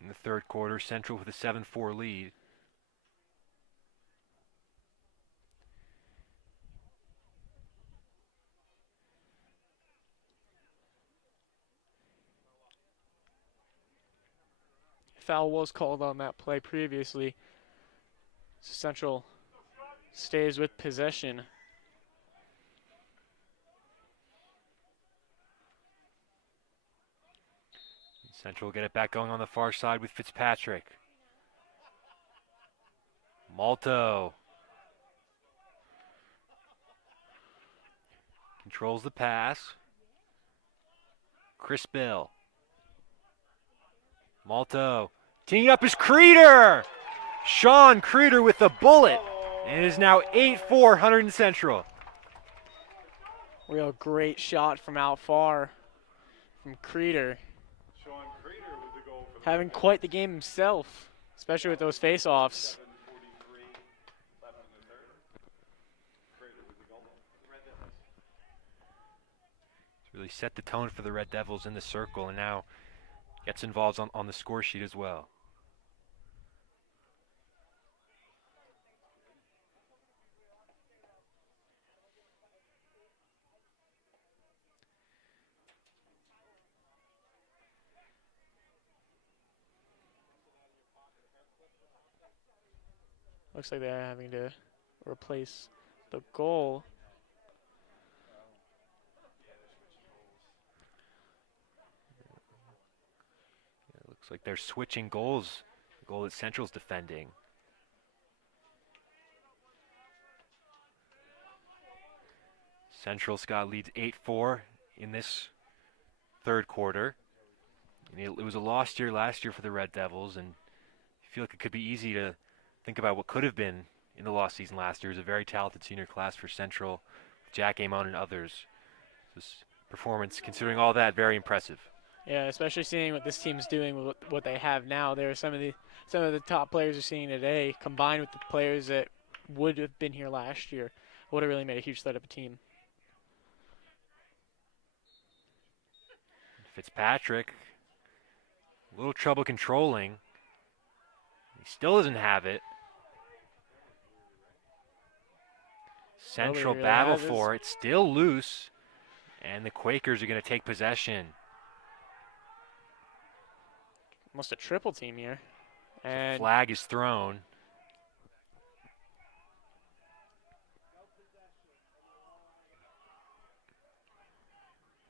in the third quarter. Central with a 7-4 lead. Foul was called on that play previously. Central stays with possession. Central will get it back going on the far side with Fitzpatrick. Malto controls the pass. Chris Bill. Malto teeing up is Creeder. Sean Creeder with the bullet. And it is now 8-4 Hunterdon Central. Real great shot from out far from Creeder. Having quite the game himself, especially with those face-offs. He's really set the tone for the Red Devils in the circle and now gets involved on the score sheet as well. Looks like they're having to replace the goal. It looks like they're switching goals. The goal that Central's defending. Central Scott leads 8-4 in this third quarter. And it was a lost year last year for the Red Devils, and I feel like it could be easy to think about what could have been in the lost season last year. It was a very talented senior class for Central, Jack Amon and others. This performance, considering all that, very impressive. Yeah, especially seeing what this team's doing with what they have now. There are some of the top players we're seeing today, combined with the players that would have been here last year, would have really made a huge set up a team. Fitzpatrick, a little trouble controlling. He still doesn't have it. Central really battle has it. for it, still loose, and the Quakers are going to take possession. Almost a triple team here. And Flag is thrown.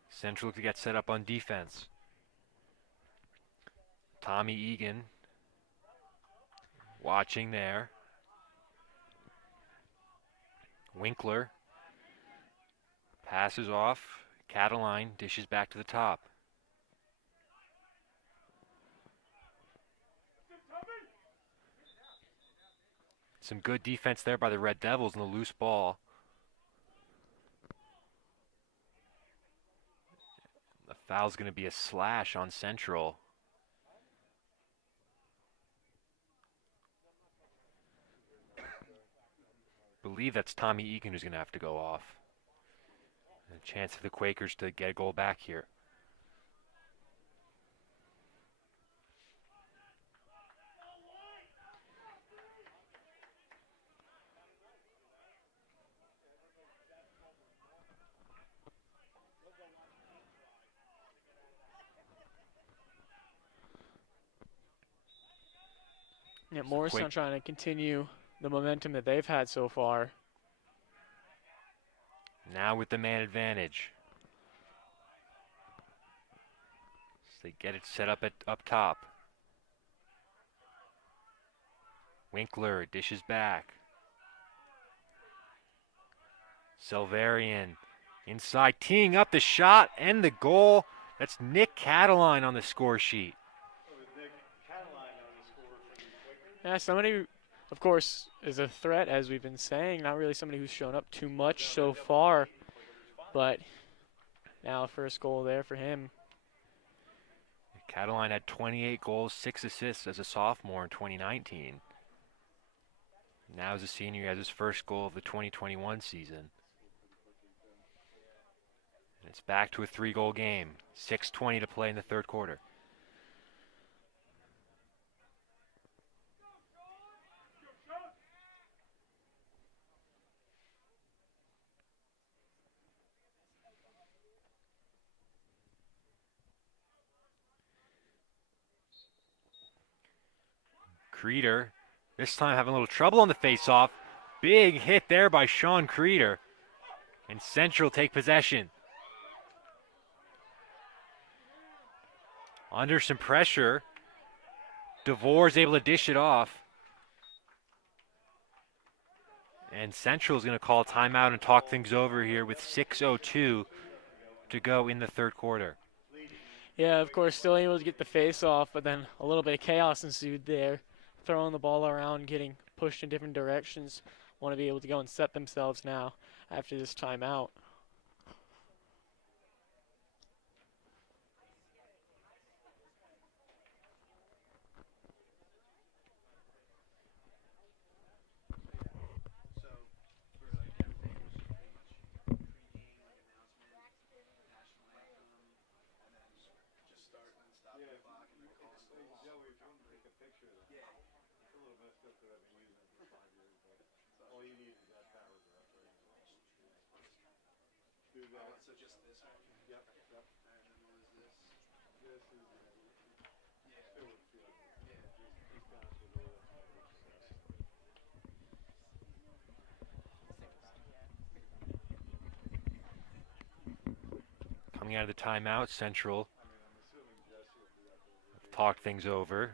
Central to get set up on defense. Tommy Egan watching there. Winkler passes off. Cataline dishes back to the top. Some good defense there by the Red Devils in the loose ball. The foul's going to be a slash on Central. I believe that's Tommy Egan who's going to have to go off. And a chance for the Quakers to get a goal back here. yeah, Moorestown trying to continue the momentum that they've had so far. Now with the man advantage. So they get it set up up top. Winkler dishes back. Selverian inside, teeing up the shot and the goal. That's Nick Cataline on the score sheet. Yeah, somebody who, of course, is a threat, as we've been saying. Not really somebody who's shown up too much so far, but now first goal there for him. Cataline had 28 goals, 6 assists as a sophomore in 2019. Now as a senior, he has his first goal of the 2021 season. And it's back to a 3-goal game. 6:20 to play in the third quarter. Creeder, this time having a little trouble on the face-off. Big hit there by Sean Creeder. And Central take possession. Under some pressure, DeVore is able to dish it off. And Central is going to call a timeout and talk things over here with 6:02 to go in the third quarter. Yeah, of course, still able to get the face off, but then a little bit of chaos ensued there. Throwing the ball around, getting pushed in different directions. Want to be able to go and set themselves now after this timeout. Coming out of the timeout, Central talked things over.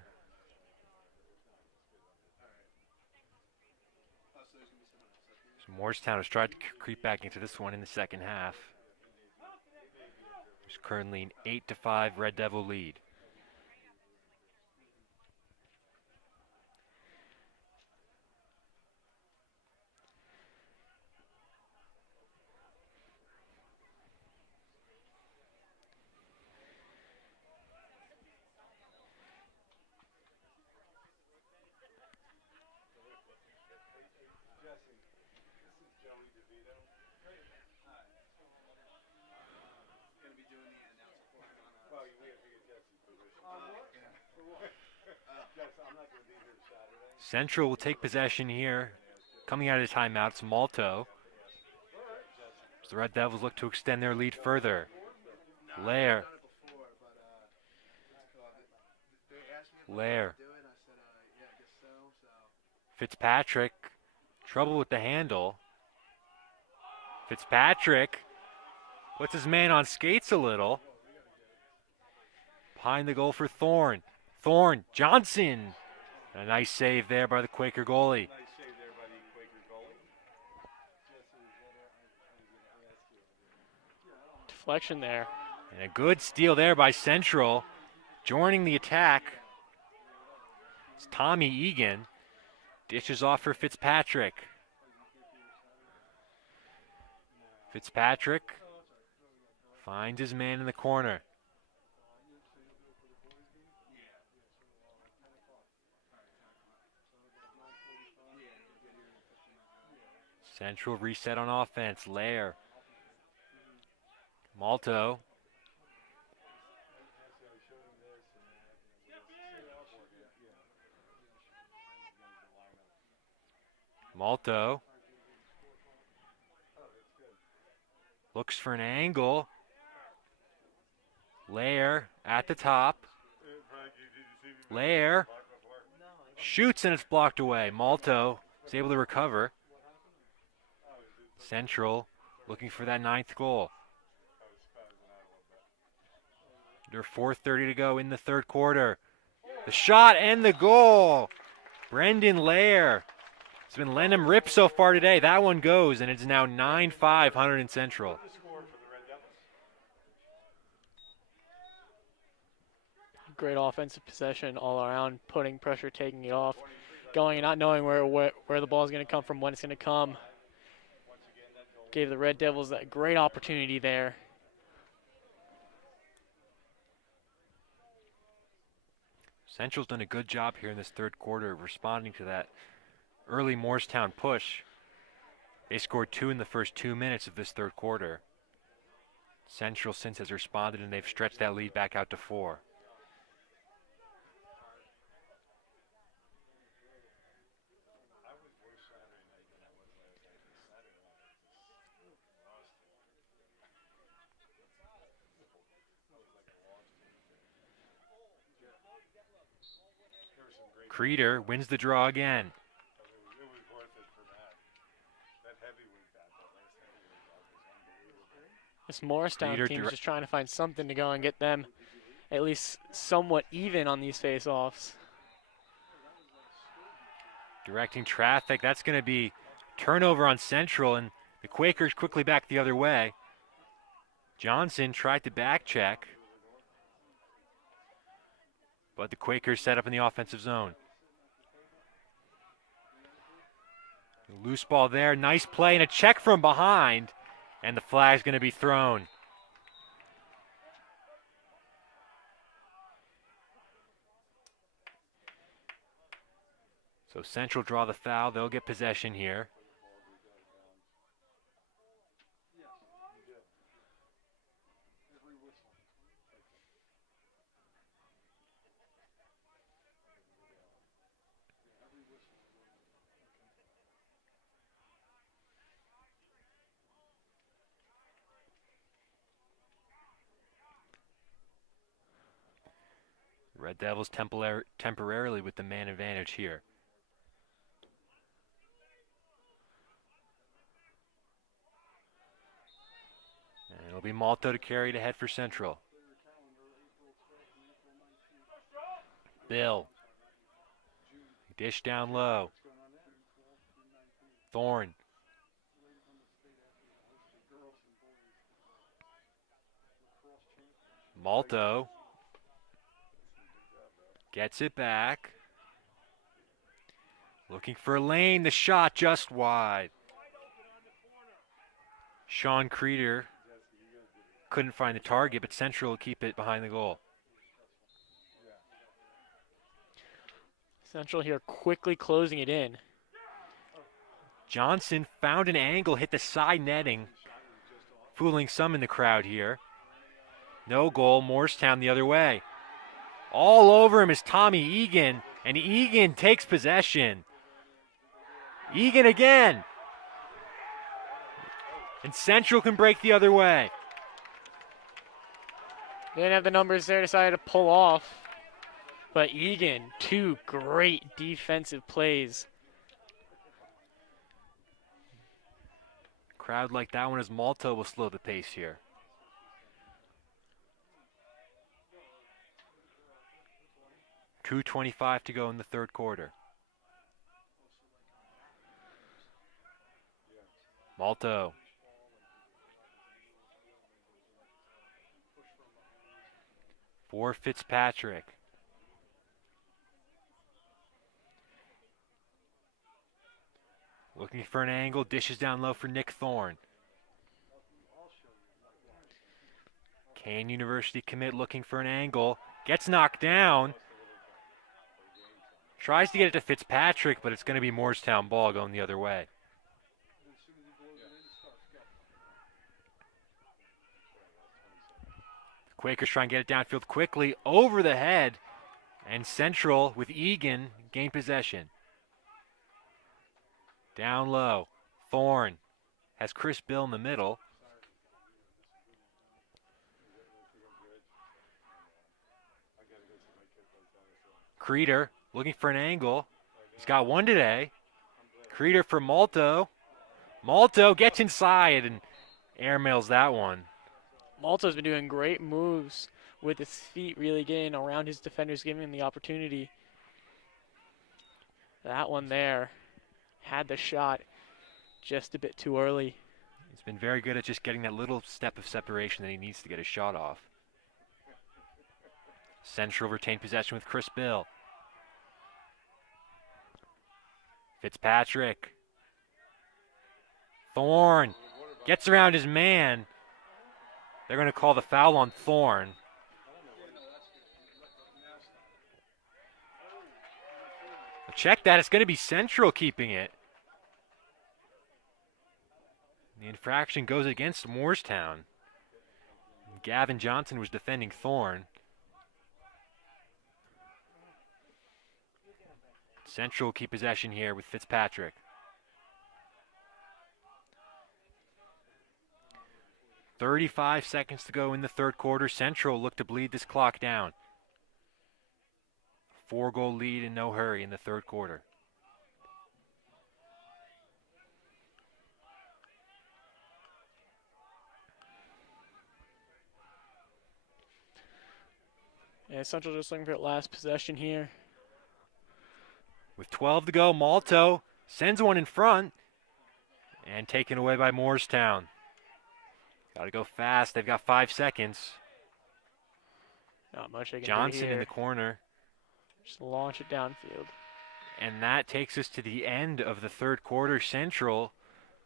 So Moorestown has tried to creep back into this one in the second half. There's currently an 8-5 Red Devil lead. Central will take possession here. Coming out of the timeout, it's Malto. As the Red Devils look to extend their lead further. Lair. Fitzpatrick. Trouble with the handle. Fitzpatrick puts his man on skates a little. Behind the goal for Thorne. Johnson. A nice save there by the Quaker goalie. Deflection there. And a good steal there by Central. Joining the attack, it's Tommy Egan. Dishes off for Fitzpatrick. Fitzpatrick finds his man in the corner. Central reset on offense. Lair. Malto. Looks for an angle. Lair at the top. Lair shoots and it's blocked away. Malto is able to recover. Central looking for that 9th goal. Under 4:30 to go in the third quarter. The shot and the goal. Brendan Lair. It's been Lenham Rip so far today. That one goes, and it's now 9-5 Hunterdon Central. Great offensive possession all around, putting pressure, taking it off, going and not knowing where the ball is going to come from, when it's going to come. Gave the Red Devils that great opportunity there. Central's done a good job here in this third quarter of responding to that early Moorestown push. They scored 2 in the first 2 minutes of this third quarter. Central since has responded and they've stretched that lead back out to 4. Creeder wins the draw again. This Moorestown team is just trying to find something to go and get them at least somewhat even on these face-offs. Directing traffic, that's going to be turnover on Central, and the Quakers quickly back the other way. Johnson tried to back check, but the Quakers set up in the offensive zone. Loose ball there, nice play, and a check from behind, and the flag's going to be thrown. So Central draw the foul, they'll get possession here. Red Devils temporarily with the man advantage here. And it'll be Malto to carry it ahead for Central. Bill. Dish down low. Thorne. Malto gets it back. Looking for a lane, the shot just wide. Sean Creeder couldn't find the target, but Central will keep it behind the goal. Central here quickly closing it in. Johnson found an angle, hit the side netting, fooling some in the crowd here. No goal, Moorestown the other way. All over him is Tommy Egan, and Egan takes possession. Egan again. And Central can break the other way. They didn't have the numbers there, decided to pull off. But Egan, 2 great defensive plays. Crowd like that one as Malto will slow the pace here. .2:25 to go in the third quarter. Malto. For Fitzpatrick. Looking for an angle, dishes down low for Nick Thorne. Kane University commit looking for an angle, gets knocked down. Tries to get it to Fitzpatrick, but it's going to be Moorestown ball going the other way. The Quakers try and get it downfield quickly, over the head, and Central with Egan gain possession. Down low, Thorne has Chris Bill in the middle. Creeder looking for an angle. He's got one today. Creeder for Malto. Malto gets inside and airmails that one. Malto's been doing great moves with his feet, really getting around his defenders, giving him the opportunity. That one there. Had the shot just a bit too early. He's been very good at just getting that little step of separation that he needs to get a shot off. Central retained possession with Chris Bill. Fitzpatrick. Thorne gets around his man. They're going to call the foul on Thorne. Check that, it's going to be Central keeping it. The infraction goes against Moorestown. Gavin Johnson was defending Thorne. Central keep possession here with Fitzpatrick. 35 seconds to go in the third quarter. Central look to bleed this clock down. 4-goal lead in no hurry in the third quarter. Yeah, Central just looking for that last possession here. With 12 to go, Malto sends one in front and taken away by Moorestown. Got to go fast. They've got 5 seconds. Not much they can Johnson do here. in the corner. Just launch it downfield. And that takes us to the end of the third quarter. Central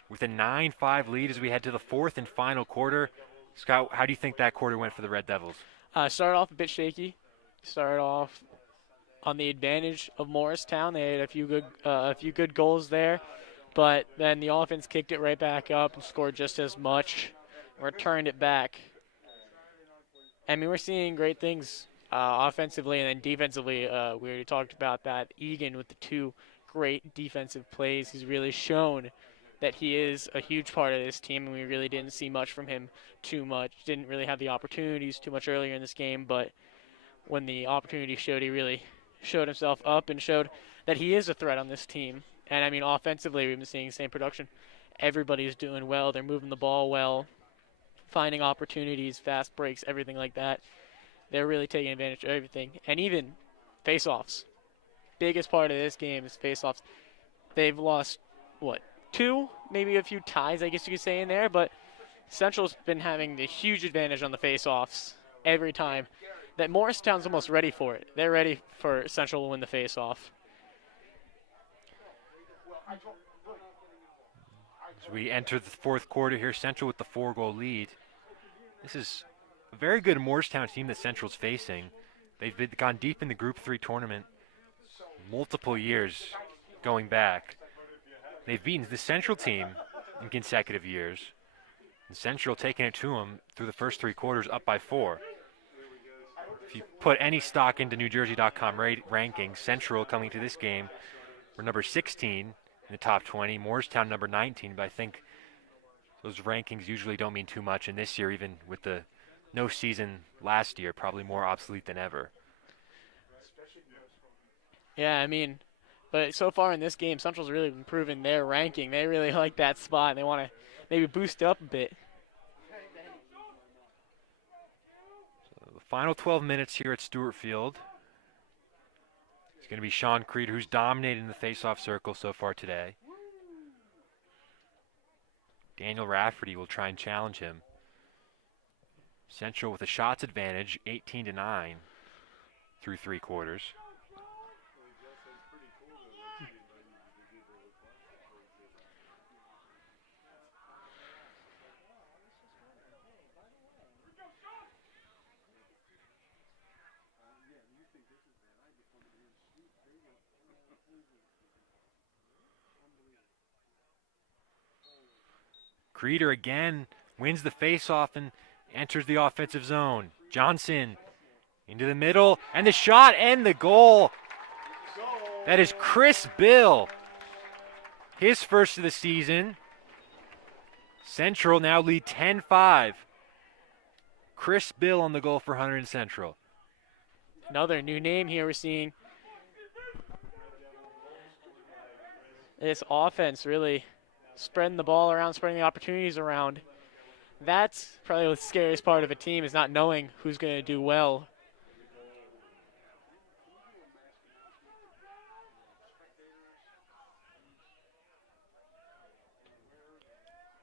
with a 9-5 lead as we head to the fourth and final quarter. Scott, how do you think that quarter went for the Red Devils? Started off a bit shaky. Started off on the advantage of Morristown. They had a few good goals there, but then the offense kicked it right back up and scored just as much. Returned it back. I mean, we're seeing great things offensively, and then defensively. We already talked about that. Egan with the 2 great defensive plays. He's really shown that he is a huge part of this team, and we really didn't see much from him too much. Didn't really have the opportunities too much earlier in this game, but when the opportunity showed, he really showed himself up and showed that he is a threat on this team. And, I mean, offensively, we've been seeing the same production. Everybody's doing well. They're moving the ball well, finding opportunities, fast breaks, everything like that. They're really taking advantage of everything. And even face-offs. Biggest part of this game is face-offs. They've lost, 2? Maybe a few ties, I guess you could say, in there. But Central's been having the huge advantage on the face-offs. every time that Morristown's almost ready for it. They're ready for Central to win the face-off. As we enter the fourth quarter here, Central with the 4-goal lead. This is a very good Moorestown team that Central's facing. They've gone deep in the Group 3 tournament multiple years going back. They've beaten the Central team in consecutive years. And Central taking it to them through the first 3 quarters, up by 4. If you put any stock into NewJersey.com rankings, Central coming to this game were number 16 in the top 20, Moorestown number 19, but I think those rankings usually don't mean too much, and this year, even with the no season last year, probably more obsolete than ever. Yeah, I mean, but so far in this game, Central's really improving their ranking. They really like that spot, and they want to maybe boost it up a bit. So the final 12 minutes here at Stewart Field. It's going to be Sean Creeder, who's dominating the face-off circle so far today. Daniel Rafferty will try and challenge him. Central with a shots advantage, 18-9 through 3 quarters. Creeder again wins the faceoff and enters the offensive zone. Johnson into the middle, and the shot and the goal. That is Chris Bill. His first of the season. Central now lead 10-5. Chris Bill on the goal for Hunterdon Central. Another new name here we're seeing. This offense really spreading the ball around, spreading the opportunities around. That's probably the scariest part of a team, is not knowing who's going to do well.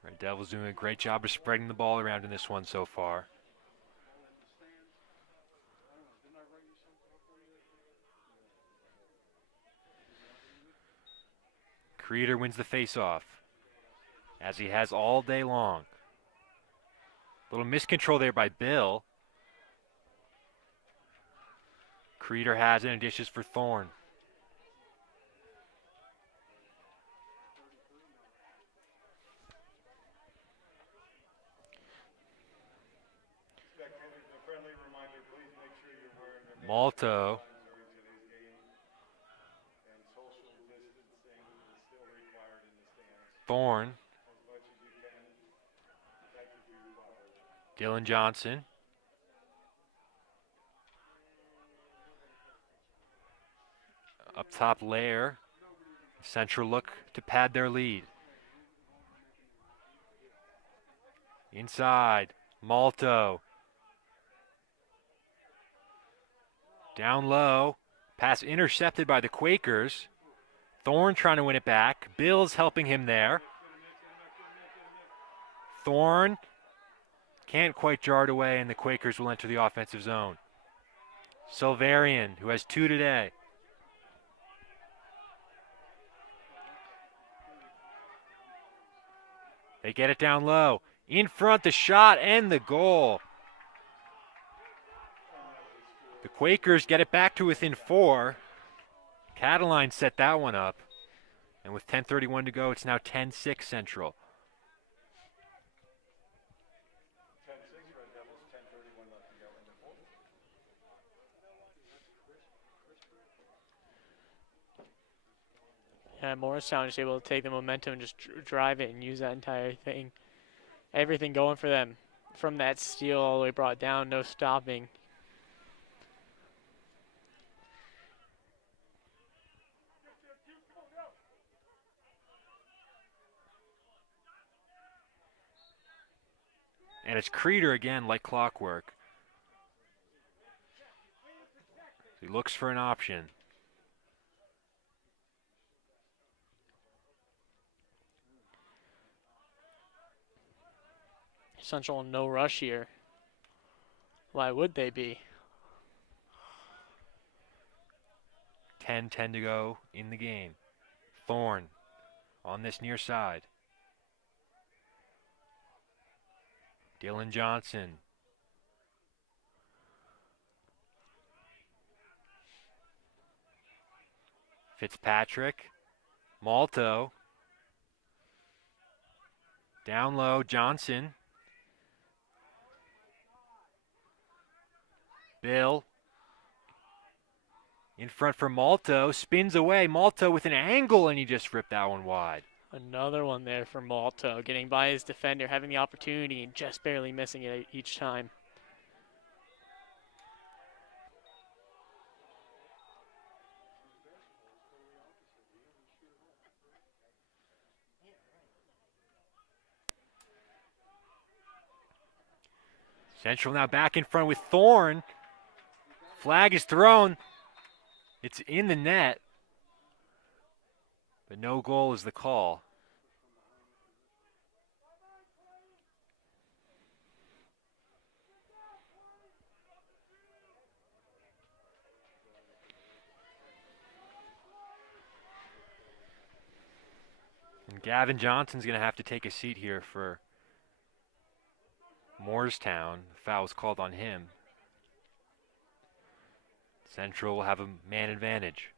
Red Devils doing a great job of spreading the ball around in this one so far. Creeder wins the faceoff, as he has all day long. Little miscontrol there by Bill. Creeder has it and dishes for Thorne. Malto. Thorne. Dylan Johnson. Up top, Lair. Central look to pad their lead. Inside, Malto. Down low. Pass intercepted by the Quakers. Thorne trying to win it back. Bill's helping him there. Thorne can't quite jar it away, and the Quakers will enter the offensive zone. Silverian, who has 2 today. They get it down low. In front, the shot and the goal. The Quakers get it back to within 4. Cataline set that one up. And with 10:31 to go, it's now 10-6 Central. Yeah, Moorestown is able to take the momentum and just drive it and use that entire thing. Everything going for them. From that steal all the way brought down, no stopping. And it's Creeder again, like clockwork. He looks for an option. Central in no rush here. Why would they be? 10-10 to go in the game. Thorne on this near side. Dylan Johnson. Fitzpatrick. Malto. Down low, Johnson. Bill. In front for Malto. Spins away. Malto with an angle, and he just ripped that one wide. Another one there for Malto, getting by his defender, having the opportunity, and just barely missing it each time. Central now back in front with Thorne. Flag is thrown. It's in the net. But no goal is the call. And Gavin Johnson's going to have to take a seat here for Moorestown. The foul was called on him. Central will have a man advantage.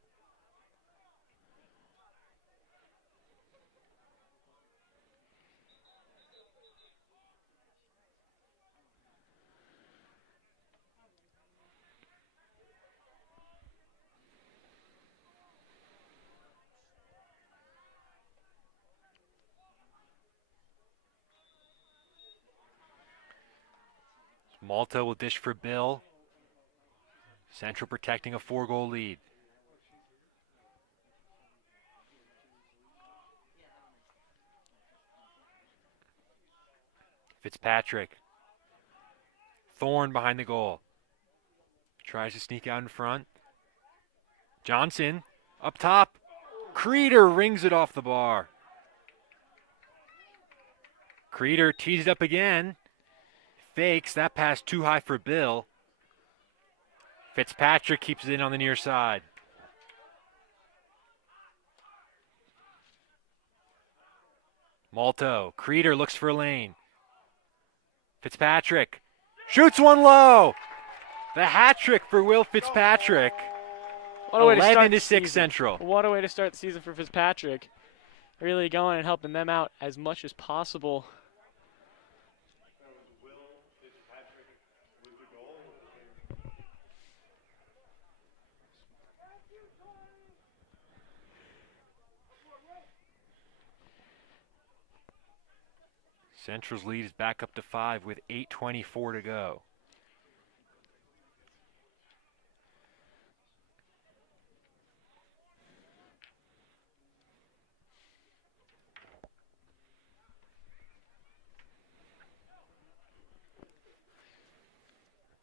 Malta will dish for Bill. Central protecting a 4-goal lead. Fitzpatrick. Thorne behind the goal. Tries to sneak out in front. Johnson up top. Creeder rings it off the bar. Creeder tees it up again. Fakes. That pass too high for Bill. Fitzpatrick keeps it in on the near side. Malto. Creeder looks for a lane. Fitzpatrick shoots one low. The hat trick for Will Fitzpatrick. What a way to start 11 the to 6 season. Central. What a way to start the season for Fitzpatrick. Really going and helping them out as much as possible. Central's lead is back up to 5 with 8:24 to go.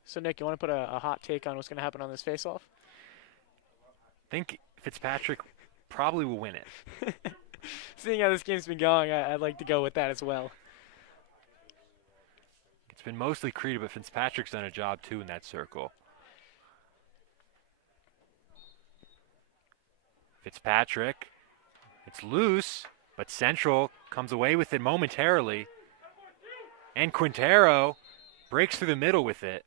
So, Nick, you want to put a hot take on what's going to happen on this face-off? I think Fitzpatrick probably will win it. Seeing how this game's been going, I'd like to go with that as well. It's been mostly Creeder, but Fitzpatrick's done a job too in that circle. Fitzpatrick, it's loose, but Central comes away with it momentarily. And Quintero breaks through the middle with it.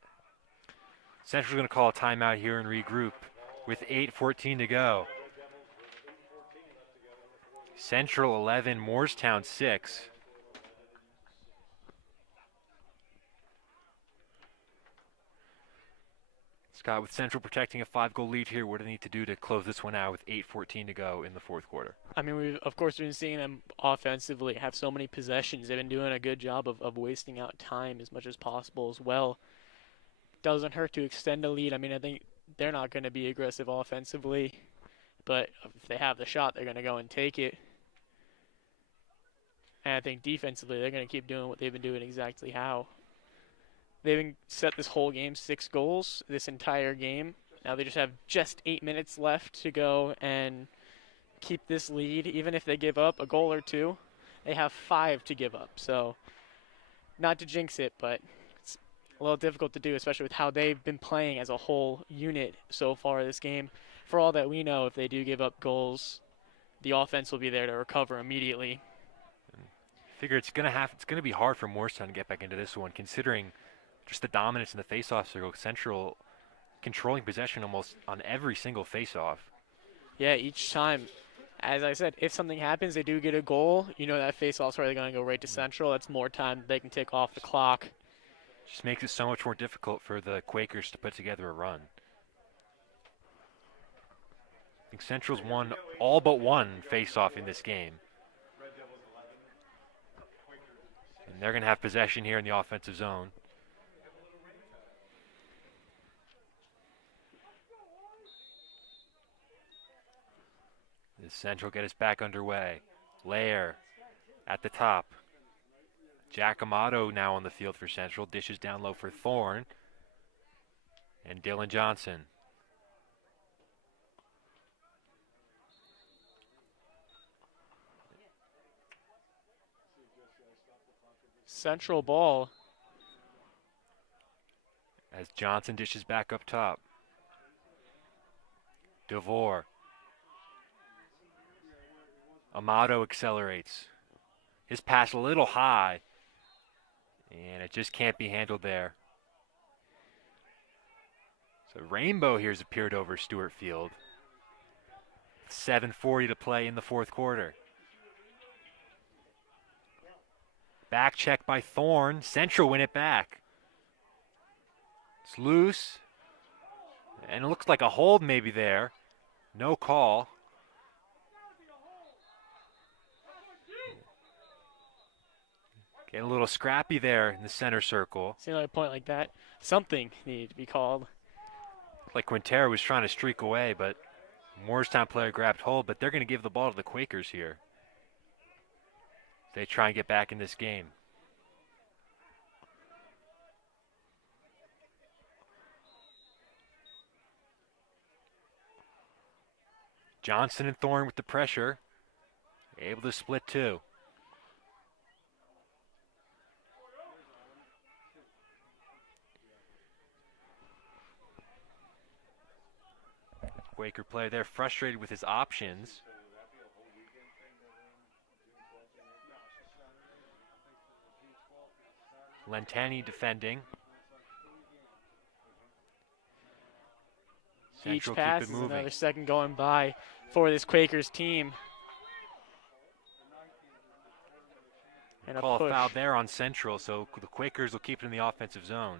Central's going to call a timeout here and regroup with 8:14 to go. Central 11, Moorestown 6. Scott, with Central protecting a 5-goal lead here, what do they need to do to close this one out with 8:14 to go in the fourth quarter? I mean, we've, of course, been seeing them offensively have so many possessions. They've been doing a good job of wasting out time as much as possible as well. Doesn't hurt to extend a lead. I mean, I think they're not going to be aggressive offensively, but if they have the shot, they're going to go and take it. And I think defensively, they're going to keep doing what they've been doing exactly how. They've been set this whole game 6 goals this entire game. Now they just have 8 minutes left to go and keep this lead. Even if they give up a goal or two, they have 5 to give up. So not to jinx it, but it's a little difficult to do, especially with how they've been playing as a whole unit so far this game. For all that we know, if they do give up goals, the offense will be there to recover immediately. Figure it's gonna be hard for Moorestown to get back into this one, considering just the dominance in the face-off circle. Central controlling possession almost on every single face-off. Yeah, each time, as I said, if something happens, they do get a goal, you know that face-off's probably going to go right to Central. That's more time they can take off the clock. Just makes it so much more difficult for the Quakers to put together a run. I think Central's won all but one face-off in this game. And they're going to have possession here in the offensive zone. Does Central get us back underway? Lair at the top. Jack Amato now on the field for Central. Dishes down low for Thorne. And Dylan Johnson. Central ball. As Johnson dishes back up top. DeVore. Amato accelerates. His pass a little high. And it just can't be handled there. So Rainbow here's appeared over Stewart Field. 7:40 to play in the fourth quarter. Back check by Thorne. Central win it back. It's loose. And it looks like a hold maybe there. No call. Getting a little scrappy there in the center circle. See another point like that, something needed to be called. Like Quintero was trying to streak away, but Moorestown player grabbed hold, but they're going to give the ball to the Quakers here. They try and get back in this game. Johnson and Thorne with the pressure. Able to split two. Quaker player there frustrated with his options. Lentani defending. Each Central pass keep it is moving. another second going by for this Quakers team. And a Call a push. foul there on Central, so the Quakers will keep it in the offensive zone.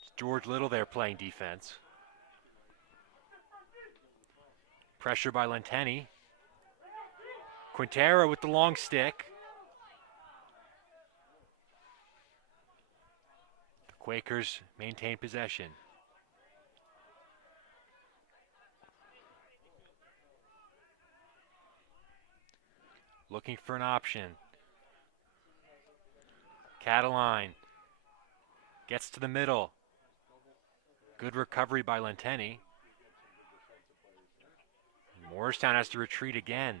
It's George Little there playing defense. Pressure by Lentani. Quintero with the long stick. The Quakers maintain possession. Looking for an option. Cataline gets to the middle. Good recovery by Lentani. Moorestown has to retreat again.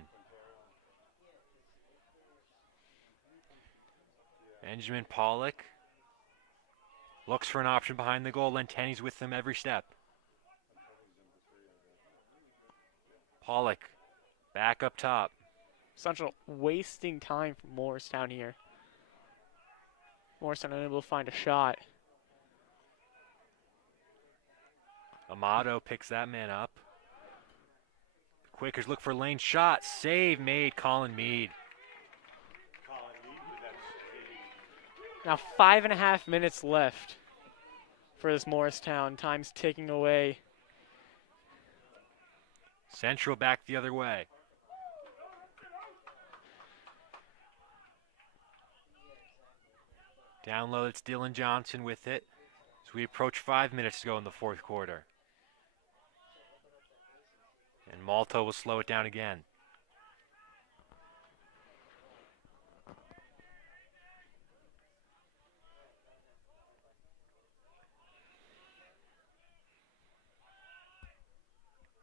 Benjamin Pollock looks for an option behind the goal. Lentani's with them every step. Pollock back up top. Central wasting time for Moorestown here. Moorestown unable to find a shot. Amato picks that man up. The Quakers look for lane shot. Save made, Colin Mead. Now 5.5 minutes left for this Moorestown. Time's ticking away. Central back the other way. Down low, it's Dylan Johnson with it as we approach 5 minutes to go in the fourth quarter. And Malta will slow it down again.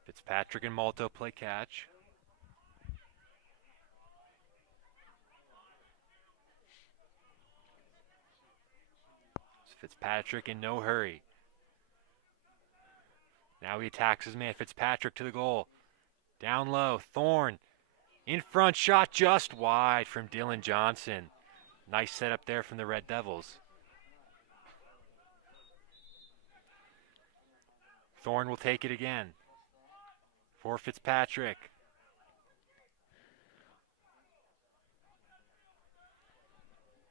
Fitzpatrick and Malta play catch. Fitzpatrick in no hurry. Now he attacks his man. Fitzpatrick to the goal. Down low. Thorne. In front. Shot just wide from Dylan Johnson. Nice setup there from the Red Devils. Thorne will take it again. For Fitzpatrick.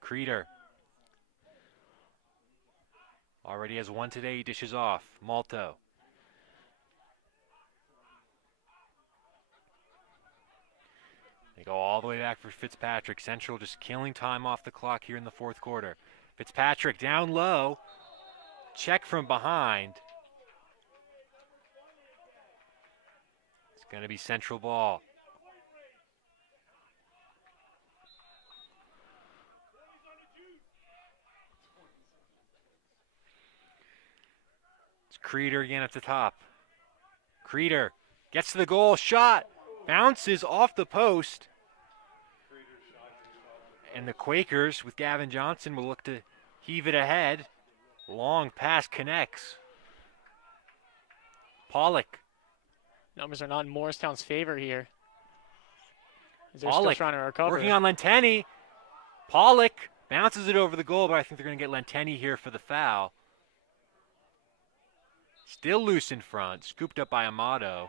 Creeder. Already has one today. He dishes off. Malto. They go all the way back for Fitzpatrick. Central just killing time off the clock here in the fourth quarter. Fitzpatrick down low. Check from behind. It's going to be Central ball. It's Creeder again at the top. Creeder gets to the goal. Shot. Bounces off the post. And the Quakers with Gavin Johnson will look to heave it ahead. Long pass connects. Pollock. Numbers are not in Moorestown's favor here. They're Pollock still trying to recover. working on Lenteni. Pollock bounces it over the goal, but I think they're going to get Lenteni here for the foul. Still loose in front. Scooped up by Amato.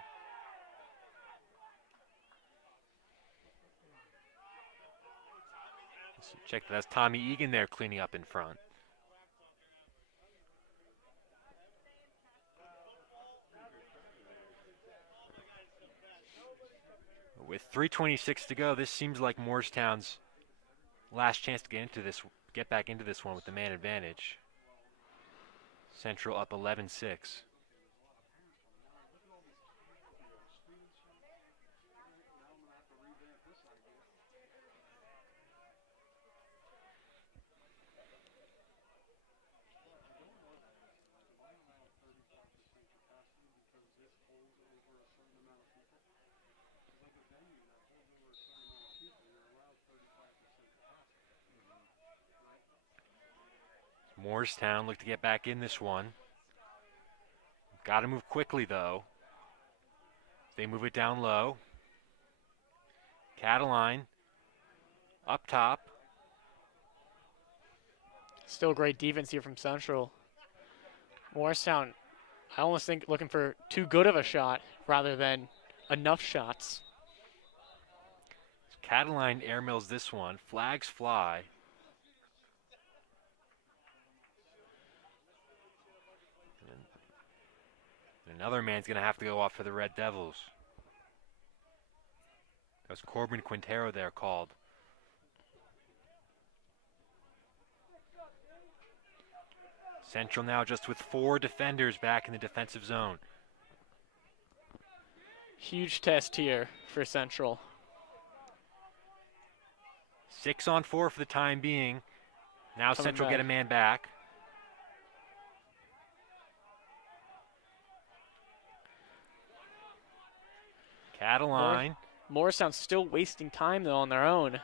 Check that. That's Tommy Egan there cleaning up in front. With 3:26 to go, this seems like Moorestown's last chance to get back into this one with the man advantage. Central up 11-6. Moorestown look to get back in this one. Got to move quickly, though. They move it down low. Cataline up top. Still great defense here from Central. Moorestown, I almost think looking for too good of a shot rather than enough shots. Cataline airmails this one. Flags fly. Another man's going to have to go off for the Red Devils. That was Corbin Quintero there called. Central now just with 4 defenders back in the defensive zone. Huge test here for Central. 6-on-4 for the time being. Now Coming Central back. get a man back. Cataline. Moorestown's still wasting time though on their own.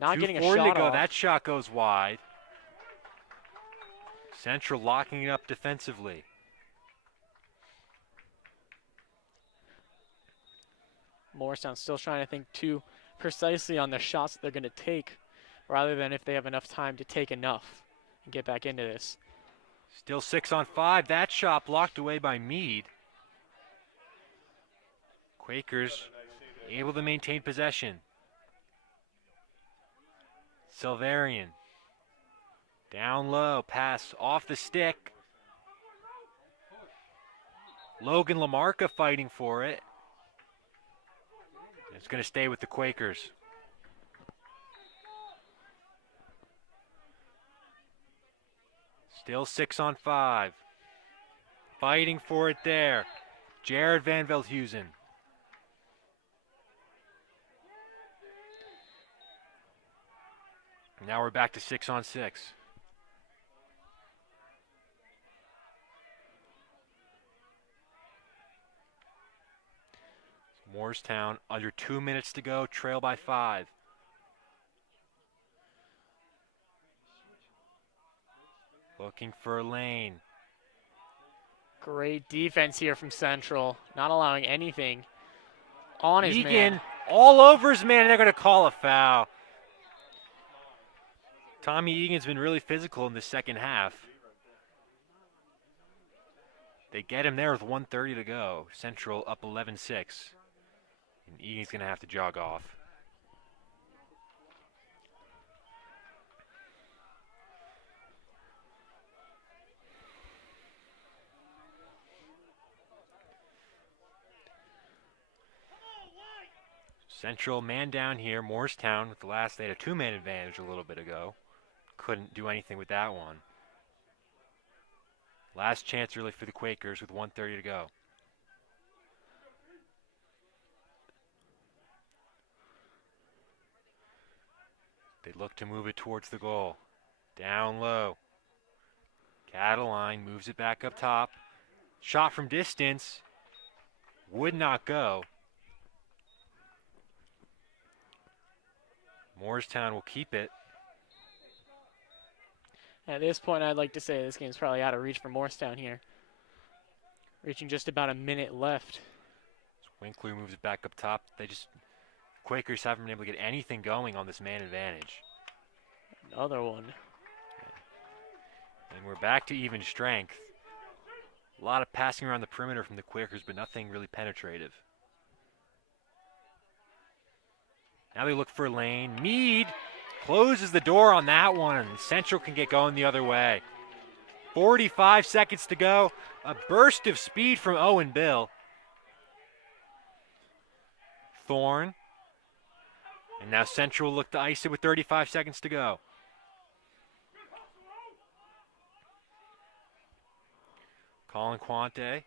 Not getting a 2:40 shot to go. off. That shot goes wide. Central locking it up defensively. Moorestown's still trying to think too precisely on the shots that they're going to take rather than if they have enough time to take enough and get back into this. Still 6-on-5. That shot blocked away by Meade. Quakers able to maintain possession. Silverian. Down low. Pass off the stick. Logan Lamarca fighting for it. It's going to stay with the Quakers. Still 6-on-5. Fighting for it there. Jared Van Veldhuizen. Now we're back to 6-on-6. Moorestown under 2 minutes to go, trail by 5. Looking for a lane. Great defense here from Central, not allowing anything on his Egan man. all over his man, and they're going to call a foul. Tommy Egan's been really physical in the second half. They get him there with 1:30 to go. Central up 11-6. And Egan's going to have to jog off. Central man down here. Moorestown with the last, they had a two-man advantage a little bit ago. Couldn't do anything with that one. Last chance really for the Quakers with 1:30 to go. They look to move it towards the goal. Down low. Cataline moves it back up top. Shot from distance. Would not go. Moorestown will keep it. At this point, I'd like to say this game's probably out of reach for Moorestown here. Reaching just about a minute left. Winkler moves it back up top. Quakers haven't been able to get anything going on this man advantage. Another one. And we're back to even strength. A lot of passing around the perimeter from the Quakers, but nothing really penetrative. Now they look for a lane. Mead closes the door on that one. Central can get going the other way. 45 seconds to go. A burst of speed from Owen Bill. Thorne. And now Central look to ice it with 35 seconds to go. Colin Quante.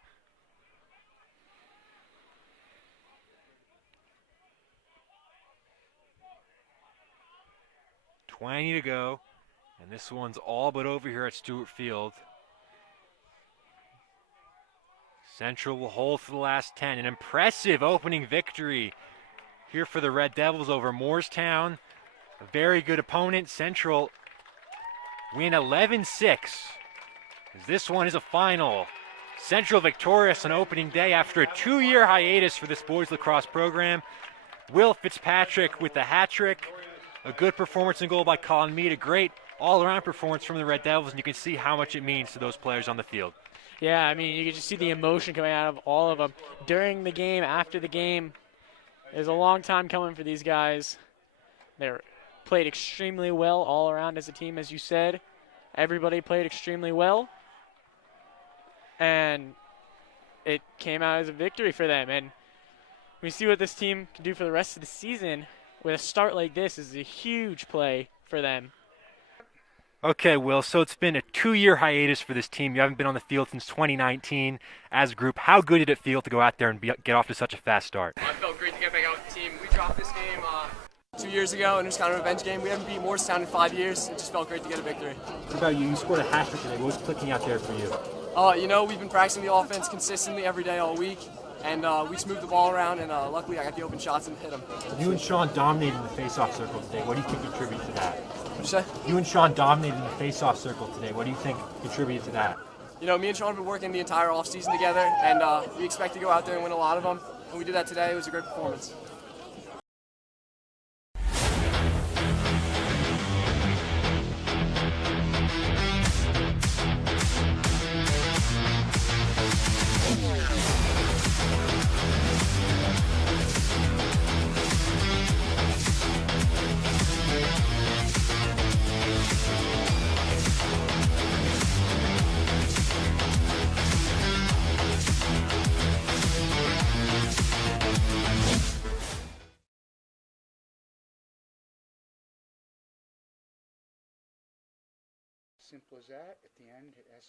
$20 to go, and this one's all but over here at Stewart Field. Central will hold for the last 10. An impressive opening victory here for the Red Devils over Moorestown. A very good opponent. Central win 11-6. This one is a final. Central victorious on opening day after a 2-year hiatus for this boys lacrosse program. Will Fitzpatrick with the hat trick. A good performance and goal by Colin Mead. A great all-around performance from the Red Devils, and you can see how much it means to those players on the field. Yeah, I mean, you can just see the emotion coming out of all of them. During the game, after the game, it was a long time coming for these guys. They played extremely well all around as a team, as you said. Everybody played extremely well. And it came out as a victory for them. And we see what this team can do for the rest of the season. With a start like this is a huge play for them. Okay, Will, so it's been a 2-year hiatus for this team. You haven't been on the field since 2019 as a group. How good did it feel to go out there and get off to such a fast start? I felt great to get back out with the team. We dropped this game 2 years ago, and it was kind of a revenge game. We haven't beat Moorestown in 5 years. It just felt great to get a victory. What about you? You scored a hat trick today. What was clicking out there for you? We've been practicing the offense consistently every day all week. And we just moved the ball around, and luckily I got the open shots and hit them. You and Sean dominated in the face-off circle today. What do you think contributed to that? What'd you say? You and Sean dominated in the face-off circle today. What do you think contributed to that? Me and Sean have been working the entire offseason together, and we expect to go out there and win a lot of them. And we did that today. It was a great performance. Simple as that. At the end, it has